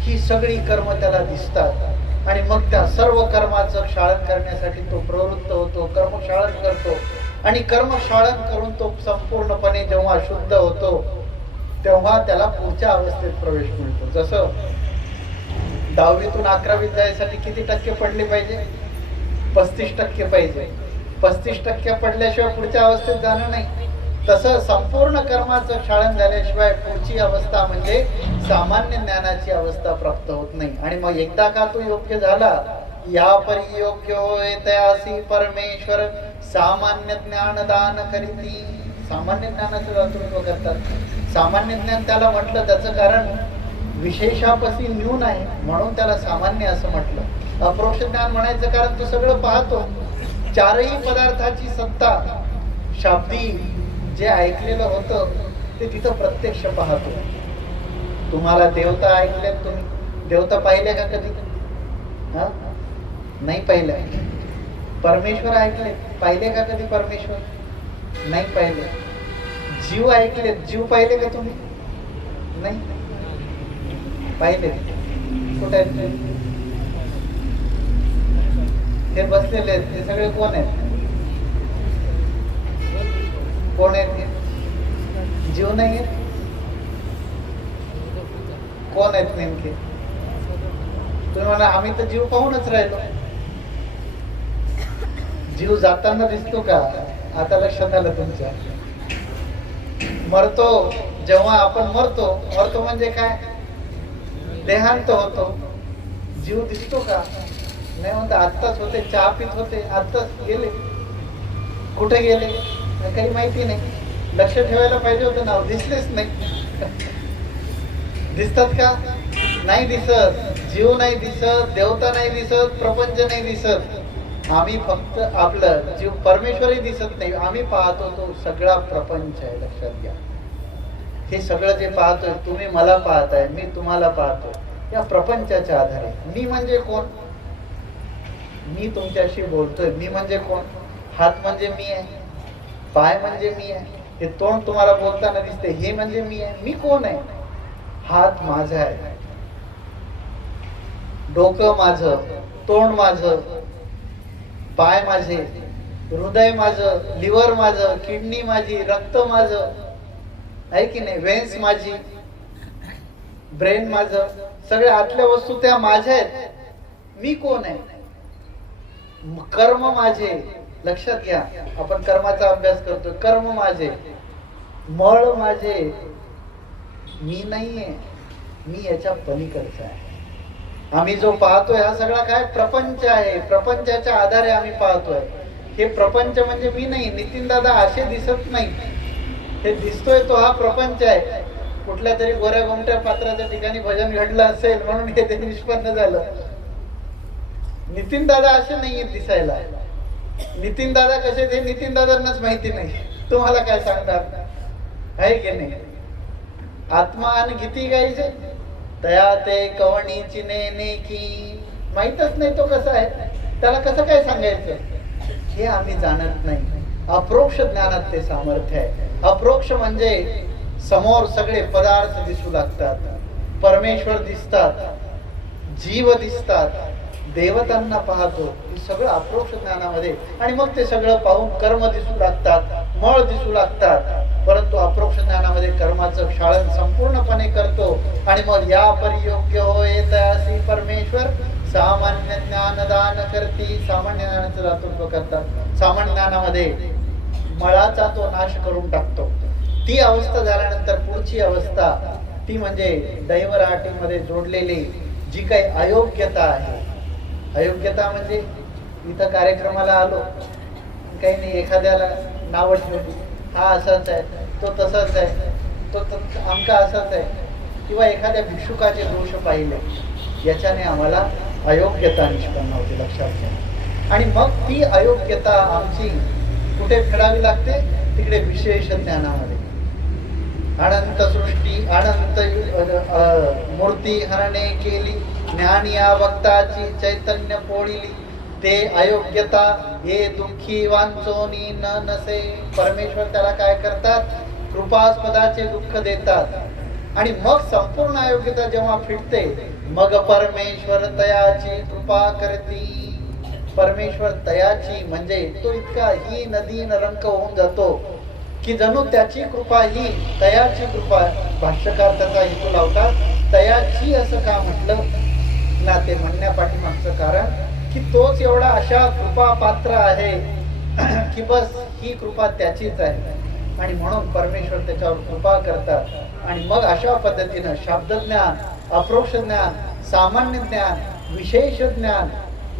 ही सगळी कर्म त्याला दिसतात. आणि मग त्या सर्व कर्माचं क्षालन करण्यासाठी तो प्रवृत्त होतो. कर्मक्षालन करतो. आणि कर्मक्षालन करून तो संपूर्णपणे जेव्हा शुद्ध होतो तेव्हा त्याला पुढच्या अवस्थेत प्रवेश मिळतो. जसं 10वीतून 11वीत जायसाठी किती टक्के पडले पाहिजे, 35% पाहिजे. 35% पडल्याशिवाय पुढच्या अवस्थेत जाणं नाही. तसं संपूर्ण कर्माचं क्षालन झाल्याशिवाय पुढची अवस्था म्हणजे सामान्य ज्ञानाची अवस्था प्राप्त होत नाही. आणि मग एकदा का तो योग्य झाला, या परी योग्य होय तयासी परमेश्वर सामान्य ज्ञान दान करीती. सामान्य ज्ञानाचं दातृत्व करतात. सामान्य ज्ञान त्याला म्हटलं, त्याचं कारण विशेषापसी न्यून आहे म्हणून त्याला सामान्य असं म्हटलं. अप्रोक्ष ज्ञान म्हणायचं कारण तो सगळं पाहतो. चारही पदार्थाची सत्ता, शाब्दी जे ऐकलेलं होतं ते तिथं प्रत्यक्ष पाहतो. तुम्हाला देवता ऐकले, तुम्ही देवता पाहिले का कधी? नाही पाहिलं. परमेश्वर ऐकले, पाहिले का कधी परमेश्वर? नाही पाहिले. जीव ऐकले, जीव पाहिले का तुम्ही? नाही पाहिले. कुठे आहेत हे बसलेले आहेत? हे सगळे कोण आहेत? कोण आहेत? जीव नाही आहेत. कोण आहेत नेमके? तुम्ही म्हणा आम्ही तर जीव पाहूनच राहिलो. जीव जाताना दिसतो का? आता लक्षात आलं तुमच्या. मरतो, जेव्हा आपण मरतो, मरतो म्हणजे काय? देहांत होतो. जीव दिसतो का? नाही म्हणता आत्ताच होते, चहा पित होते, आत्ताच गेले. कुठे गेले काही माहिती नाही. लक्ष ठेवायला पाहिजे होतं ना, दिसलेच नाही. दिसतात का? नाही दिसत. जीव नाही दिसत, देवता नाही दिसत, प्रपंच नाही दिसत. आम्ही फक्त आपलं जीव, परमेश्वरही दिसत नाही. आम्ही पाहतो तो सगळा प्रपंच आहे. लक्षात घ्या, हे सगळं जे पाहतोय, तुम्ही मला पाहताय, मी तुम्हाला पाहतो, या प्रपंचाच्या आधारे. मी म्हणजे कोण? मी तुमच्याशी बोलतोय, मी म्हणजे कोण? हात म्हणजे मी आहे, पाय म्हणजे मी आहे, हे तोंड तुम्हाला बोलताना दिसते, हे म्हणजे मी आहे. मी कोण आहे? हात माझा आहे, डोकं माझं, तोंड माझं, पाय माझे, हृदय माझं, लिव्हर माझं, किडनी माझी, रक्त माझं, आहे की नाही, वेन्स माझी, ब्रेन माझं, सगळ्या आतल्या वस्तू त्या माझ्या आहेत. मी कोण आहे? कर्म माझे. लक्षात घ्या, आपण कर्माचा अभ्यास करतो. कर्म माझे, मळ माझे. मी नाहीये, मी याच्या पलीकडचा आहे. आम्ही जो पाहतोय हा सगळा काय? प्रपंच आहे. प्रपंचाच्या आधारे आम्ही पाहतोय. हे प्रपंच म्हणजे मी नाही. नितीन दादा असे दिसत नाही, हे दिसतोय तो हा प्रपंच आहे. कुठल्या तरी गोऱ्या गोमट्या पात्राच्या ठिकाणी भजन घडलं असेल म्हणून हे ते निष्पन्न झालं. नितीन दादा असे नाहीये दिसायला. नितीन दादा कसे ते नितीन दादांनाच माहिती नाही. तुम्हाला काय सांगणार, आहे की नाही? आत्मा आणि गीती गायचे तया ते कवणीची नेने की, माहीतच नाही तो कसा आहे, त्याला कसं काय सांगायचं हे आम्ही जाणत नाही. अप्रोक्ष ज्ञानात ते सामर्थ्य आहे. अप्रोक्ष म्हणजे समोर सगळे पदार्थ दिसू लागतात, परमेश्वर दिसतात, जीव दिसतात, देवतांना पाहतो. हे सगळं अप्रोक्ष ज्ञानामध्ये. आणि मग ते सगळं पाहून कर्म दिसू लागतात, मळ दिसू लागतात. परंतु अप्रोक्ष ज्ञानामध्ये कर्माचं क्षालन संपूर्णपणे करतो. आणि मग या परियोग्य होय तयासी परमेश्वर सामान्य ज्ञानदान करती. सामान्य ज्ञानाचं दातृत्व करतात. सामान्य ज्ञानामध्ये मळाचा तो नाश करून टाकतो. ती अवस्था झाल्यानंतर पुढची अवस्था ती म्हणजे दैवराटीमध्ये जोडलेली जी काही अयोग्यता आहे. अयोग्यता म्हणजे इथं कार्यक्रमाला आलो, काही नाही, एखाद्याला नाव ठेवली, हा असाच आहे, तो तसाच आहे, तो आमका असाच आहे, किंवा एखाद्या भिक्षुकाचे दोष पाहिले, याच्याने आम्हाला अयोग्यता निष्पन्न होते. लक्षात घ्या. आणि मग ती अयोग्यता आमची कुठे फेडावी लागते? तिकडे विशेष ज्ञानामध्ये. अनंत सृष्टी अनंत मूर्ती हरणे केली, ज्ञान या भक्ताची चैतन्य पोळिली. ते अयोग्यता हे दुःखी वांचोनी न नसे. परमेश्वर त्याला काय करतात? कृपास्पदाचे दुःख देतात. आणि मग संपूर्ण अयोग्यता जेव्हा फिटते, मग परमेश्वर तयाची कृपा करती. परमेश्वर तयाची म्हणजे तो इतका ही नदी नरंक होऊन जातो की जणू त्याची कृपा ही तयाची कृपा. भाष्यकार त्याचा हेतू लावतात, तयाची असं का म्हटलं ना, ते म्हणण्यापाठीमागचं कारण की तोच एवढा अशा कृपा पात्र आहे की बस ही कृपा त्याचीच आहे. आणि म्हणून परमेश्वर त्याच्यावर कृपा करतात. आणि मग अशा पद्धतीनं शब्दज्ञान, अप्रोक्ष ज्ञान, सामान्य ज्ञान, विशेष ज्ञान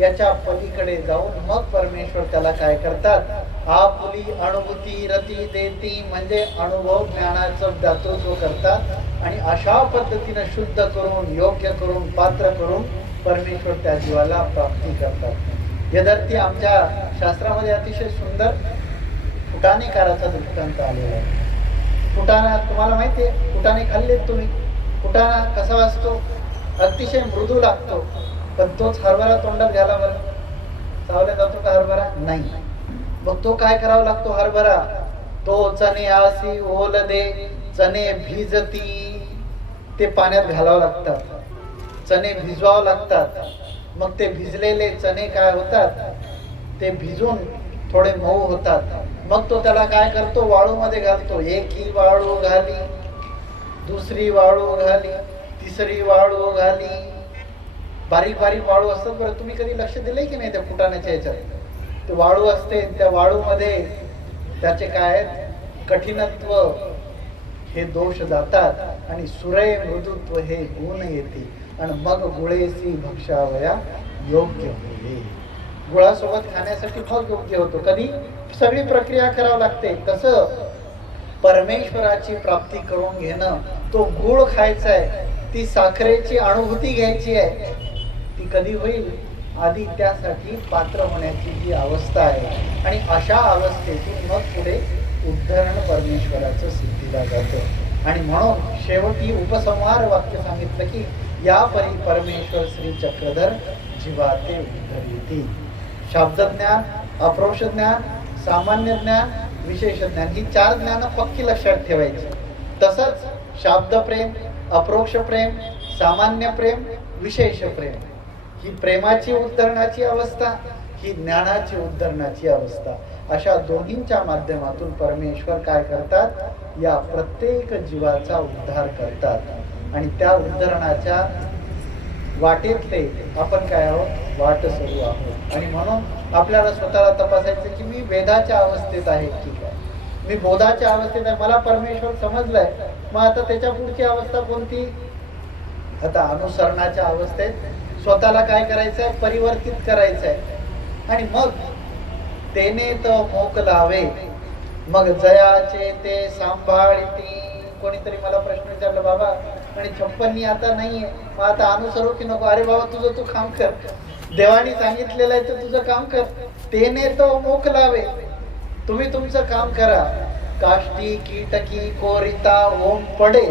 याच्या पलीकडे जाऊन मग परमेश्वर त्याला काय करतात? आपुली अनुभूती रती देती, म्हणजे अनुभव ज्ञानाचं दातृत्व करतात. आणि अशा पद्धतीनं शुद्ध करून, योग्य करून, पात्र करून परमेश्वर त्या जीवाला प्राप्ती करतात. यदर्थी आमच्या शास्त्रामध्ये अतिशय सुंदर फुटाणेकाराचा दृष्टांत आलेला आहे. फुटाणा तुम्हाला माहिती आहे? फुटाणे खाल्लेत तुम्ही? फुटाणा कसा असतो? अतिशय मृदू लागतो. पण तोच हरभरा तोंडात घाला बरं, चावला जातो का हरभरा? नाही. मग तो काय करावा लागतो? हरभरा तो चणे आसी ओल दे, चणे भिजती, ते पाण्यात घालावं लागतात, चणे भिजवावं लागतात. मग ते भिजलेले चणे काय होतात? ते भिजून थोडे मऊ होतात. मग तो त्याला काय करतो? वाळूमध्ये घालतो. एक ही वाळू घाली, दुसरी वाळू घाली, तिसरी वाळू घाली. बारीक बारीक वाळू असतात बरं, तुम्ही कधी लक्ष दिलंय की नाही त्या फुटाण्याच्या याच्यात? ते वाळू असते, त्या वाळूमध्ये त्याचे काय कठीणत्व हे दोष जातात आणि सुरय मृदुत्व हे गुण येते. आणि मग गुळेसी भक्षावया योग्य होईल. गुळासोबत खाण्यासाठी मग योग्य होतो. कधी? सगळी प्रक्रिया करावी लागते. कसं? परमेश्वराची प्राप्ती करून घेणं. तो गुळ खायचा आहे, ती साखरेची अनुभूती घ्यायची आहे, ती कधी होईल? आधी त्यासाठी पात्र होण्याची जी अवस्था आहे, आणि अशा अवस्थेतून मग पुढे उद्धरण परमेश्वराचं सिद्धीला जातं. आणि म्हणून शेवटी उपसंहार वाक्य सांगितलं की या परी परमेश्वर श्री चक्रधर जीवाते उद्धरिती. शाब्दज्ञान, अप्रोक्ष ज्ञान, सामान्य ज्ञान, विशेष ज्ञान, ही 4 ज्ञान पक्की लक्षात ठेवायची. तसंच शाब्द प्रेम, अप्रोक्ष प्रेम, सामान्य प्रेम, विशेष प्रेम, ही प्रेमाची उद्धरणाची अवस्था, ही ज्ञानाची उद्धरणाची अवस्था, अशा दोन्हींच्या माध्यमातून परमेश्वर काय करतात? या प्रत्येक जीवाचा उद्धार करतात. आणि त्या उद्धरणाच्या वाटेतले आपण काय आहोत? वाट सुरू आहोत. आणि म्हणून आपल्याला स्वतःला तपासायचं की मी वेदाच्या अवस्थेत आहे की काय, मी बोधाच्या अवस्थेत आहे, मला परमेश्वर समजलाय, मग आता त्याच्या पुढची अवस्था कोणती? आता अनुसरणाच्या अवस्थेत स्वतःला काय करायचंय? परिवर्तित करायचंय. आणि मग तेने तर मोक लावे, मग जयाचे ते सांभाळती. कोणीतरी मला प्रश्न विचारला, बाबा आणि 56 आता नाहीये, मग आता अनुसरू की नको? अरे बाबा, तुझं तू काम कर, देवानी सांगितलेलं आहे तर तुझं काम कर. तेने तो मोक लावे, तुम्ही तुमचं काम करा. काष्टी कीटकी कोरिता ओम पडे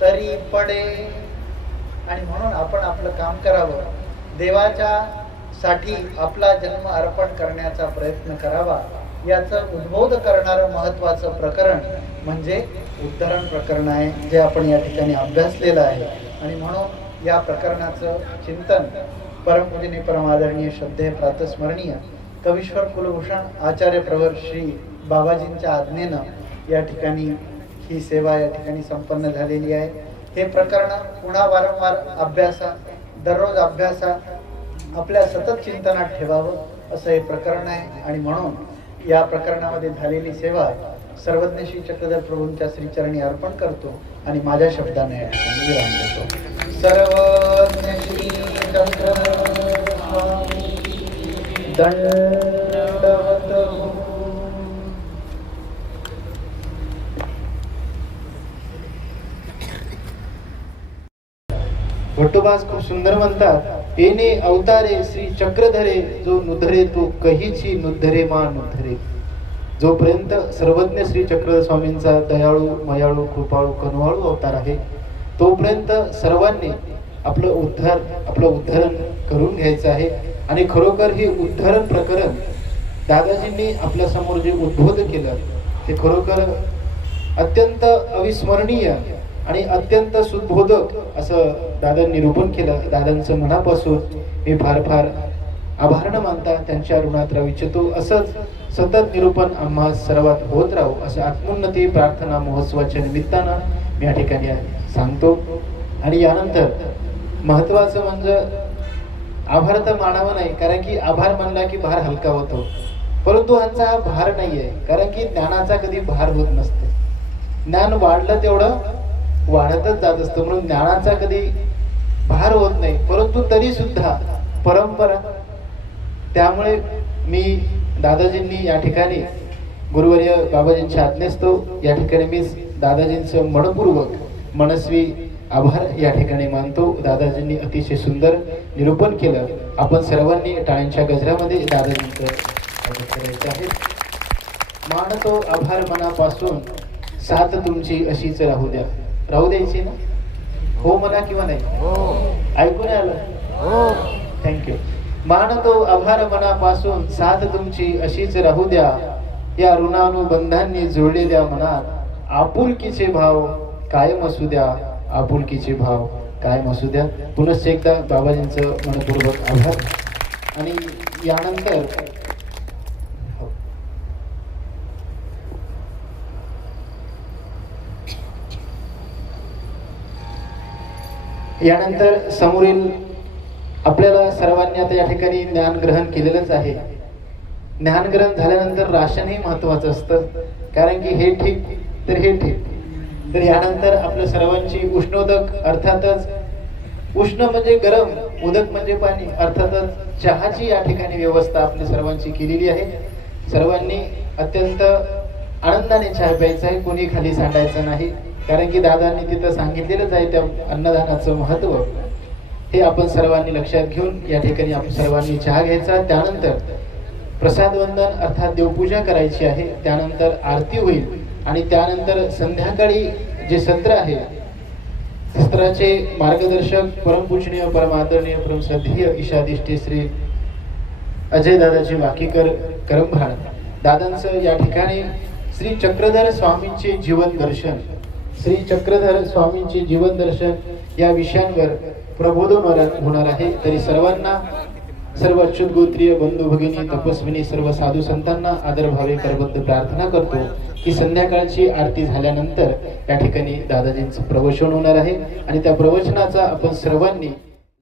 तरी पडे. आणि म्हणून आपण आपलं काम करावं, देवाच्या साठी आपला जन्म अर्पण करण्याचा प्रयत्न करावा. याचं उद्बोध करणारं महत्वाचं प्रकरण म्हणजे उद्धरण प्रकरण आहे, जे आपण या ठिकाणी अभ्यासलेलं आहे. आणि म्हणून या प्रकरणाचं चिंतन परमपूजनीय परमादरणीय श्रद्धेय प्रातस्मरणीय कवीश्वर कुलभूषण आचार्य प्रवर श्री बाबाजींच्या आज्ञेनं या ठिकाणी ही सेवा या ठिकाणी संपन्न झालेली आहे. हे प्रकरण पुन्हा वारंवार अभ्यासा, दररोज अभ्यासा, आपल्या सतत चिंतनात ठेवावं असं हे प्रकरण आहे. आणि म्हणून या प्रकरणामध्ये झालेली सेवा सर्वज्ञ श्री चक्रधर प्रभूंच्या श्रीचरणी अर्पण करतो आणि माझ्या शब्दाने या ठिकाणी विराम देतो. सर्वज्ञ श्री चक्रधर स्वामी दंडवत. भट्टोबास खूप सुंदर म्हणतात, येणे अवतारे श्री चक्रधरे, जो नुधरे तो कहीची नुधरे मा नुधरे. जोपर्यंत सर्वज्ञ श्री चक्रधर स्वामींचा दयाळू मयाळू कृपाळू कनवाळू अवतार आहे, तोपर्यंत सर्वांनी आपलं उद्धरण करून घ्यायचं आहे. आणि खरोखर हे उद्धरण प्रकरण दादाजींनी आपल्या समोर जे उद्बोध केलं ते खरोखर अत्यंत अविस्मरणीय आणि अत्यंत सुदबोधक असं दादांनी निरूपण केलं. दादांचं मनापासून मी फार फार आभार मानता त्यांच्या ऋणात राहू इच्छितो. असंच सतत निरूपण आम्हा सर्वात होत राहू असं आत्मोन्नती प्रार्थना महोत्सवाच्या निमित्तानं मी या ठिकाणी सांगतो. आणि यानंतर महत्वाचं म्हणजे आभार तर मानावं नाही, कारण की आभार मानला की भार हलका होतो, परंतु ह्यांचा हा भार नाहीये, कारण की ज्ञानाचा कधी भार होत नसते. ज्ञान वाढलं तेवढं वाढतच जात असतं, म्हणून ज्ञानाचा कधी भार होत नाही. परंतु तरी सुद्धा परंपरा, त्यामुळे मी दादाजींनी या ठिकाणी गुरुवर्य बाबाजींच्या आज्ञेस्तव या ठिकाणी मी दादाजींचं मनपूर्वक मनस्वी आभार या ठिकाणी मानतो. दादाजींनी अतिशय सुंदर निरूपण केलं. आपण सर्वांनी टाळ्यांच्या गजरामध्ये दादाजींचं स्वागत करायचं आहे. मानतो आभार मनापासून, साथ तुमची अशीच राहू द्या. राहू द्यायची ना? हो म्हणा किंवा नाही? ऐकून आलं? थँक्यू. मानतो आभार मनापासून, साथ तुमची अशीच राहू द्या. या ऋणानुबंधांनी जोडले द्या मनात, आपुलकीचे भाव कायम असू द्या. आपुलकीचे भाव कायम असू द्या. पुनश्च एकदा बाबाजींचं मनपूर्वक आभार. आणि यानंतर समोरील आपल्याला सर्वांनी आता या ठिकाणी ज्ञान ग्रहण केलेलंच आहे. ज्ञान ग्रहण झाल्यानंतर राशन हे महत्वाचं असतं, कारण की हे ठीक तर हे ठीक. तर यानंतर आपल्या सर्वांची उष्णोदक, अर्थातच उष्ण म्हणजे गरम, उदक म्हणजे पाणी, अर्थातच चहाची या ठिकाणी व्यवस्था आपल्या सर्वांची केलेली आहे. सर्वांनी अत्यंत आनंदाने चहा प्यायचा आहे, कोणी खाली सांडायचं नाही. कारण की दादांनी तिथं सांगितलेलंच आहे त्या अन्नदानाचं महत्त्व. हे आपण सर्वांनी लक्षात घेऊन या ठिकाणी आपण सर्वांनी चहा घ्यायचा. त्यानंतर प्रसाद वंदन अर्थात देवपूजा करायची आहे. त्यानंतर आरती होईल आणि त्यानंतर संध्याकाळी जे सत्र आहे, सत्राचे मार्गदर्शक परमपूजनीय परमादरणीय परमश्रद्धेय ईशादिष्टे श्री अजय दादाजी वाकीकर करंभाळ दादांचं या ठिकाणी श्री चक्रधर स्वामींचे जीवन दर्शन, श्री चक्रधर स्वामींचे जीवन दर्शन या विषयांवर प्रबोधन होणार आहे. तरी सर्वांना, सर्व अच्युत गोत्रीय बंधू भगिनी तपस्विनी सर्व साधू संतांना आदरभावे करबद्ध प्रार्थना करतो की संध्याकाळची आरती झाल्यानंतर या ठिकाणी दादाजींचं प्रवचन होणार आहे आणि त्या प्रवचनाचा आपण सर्वांनी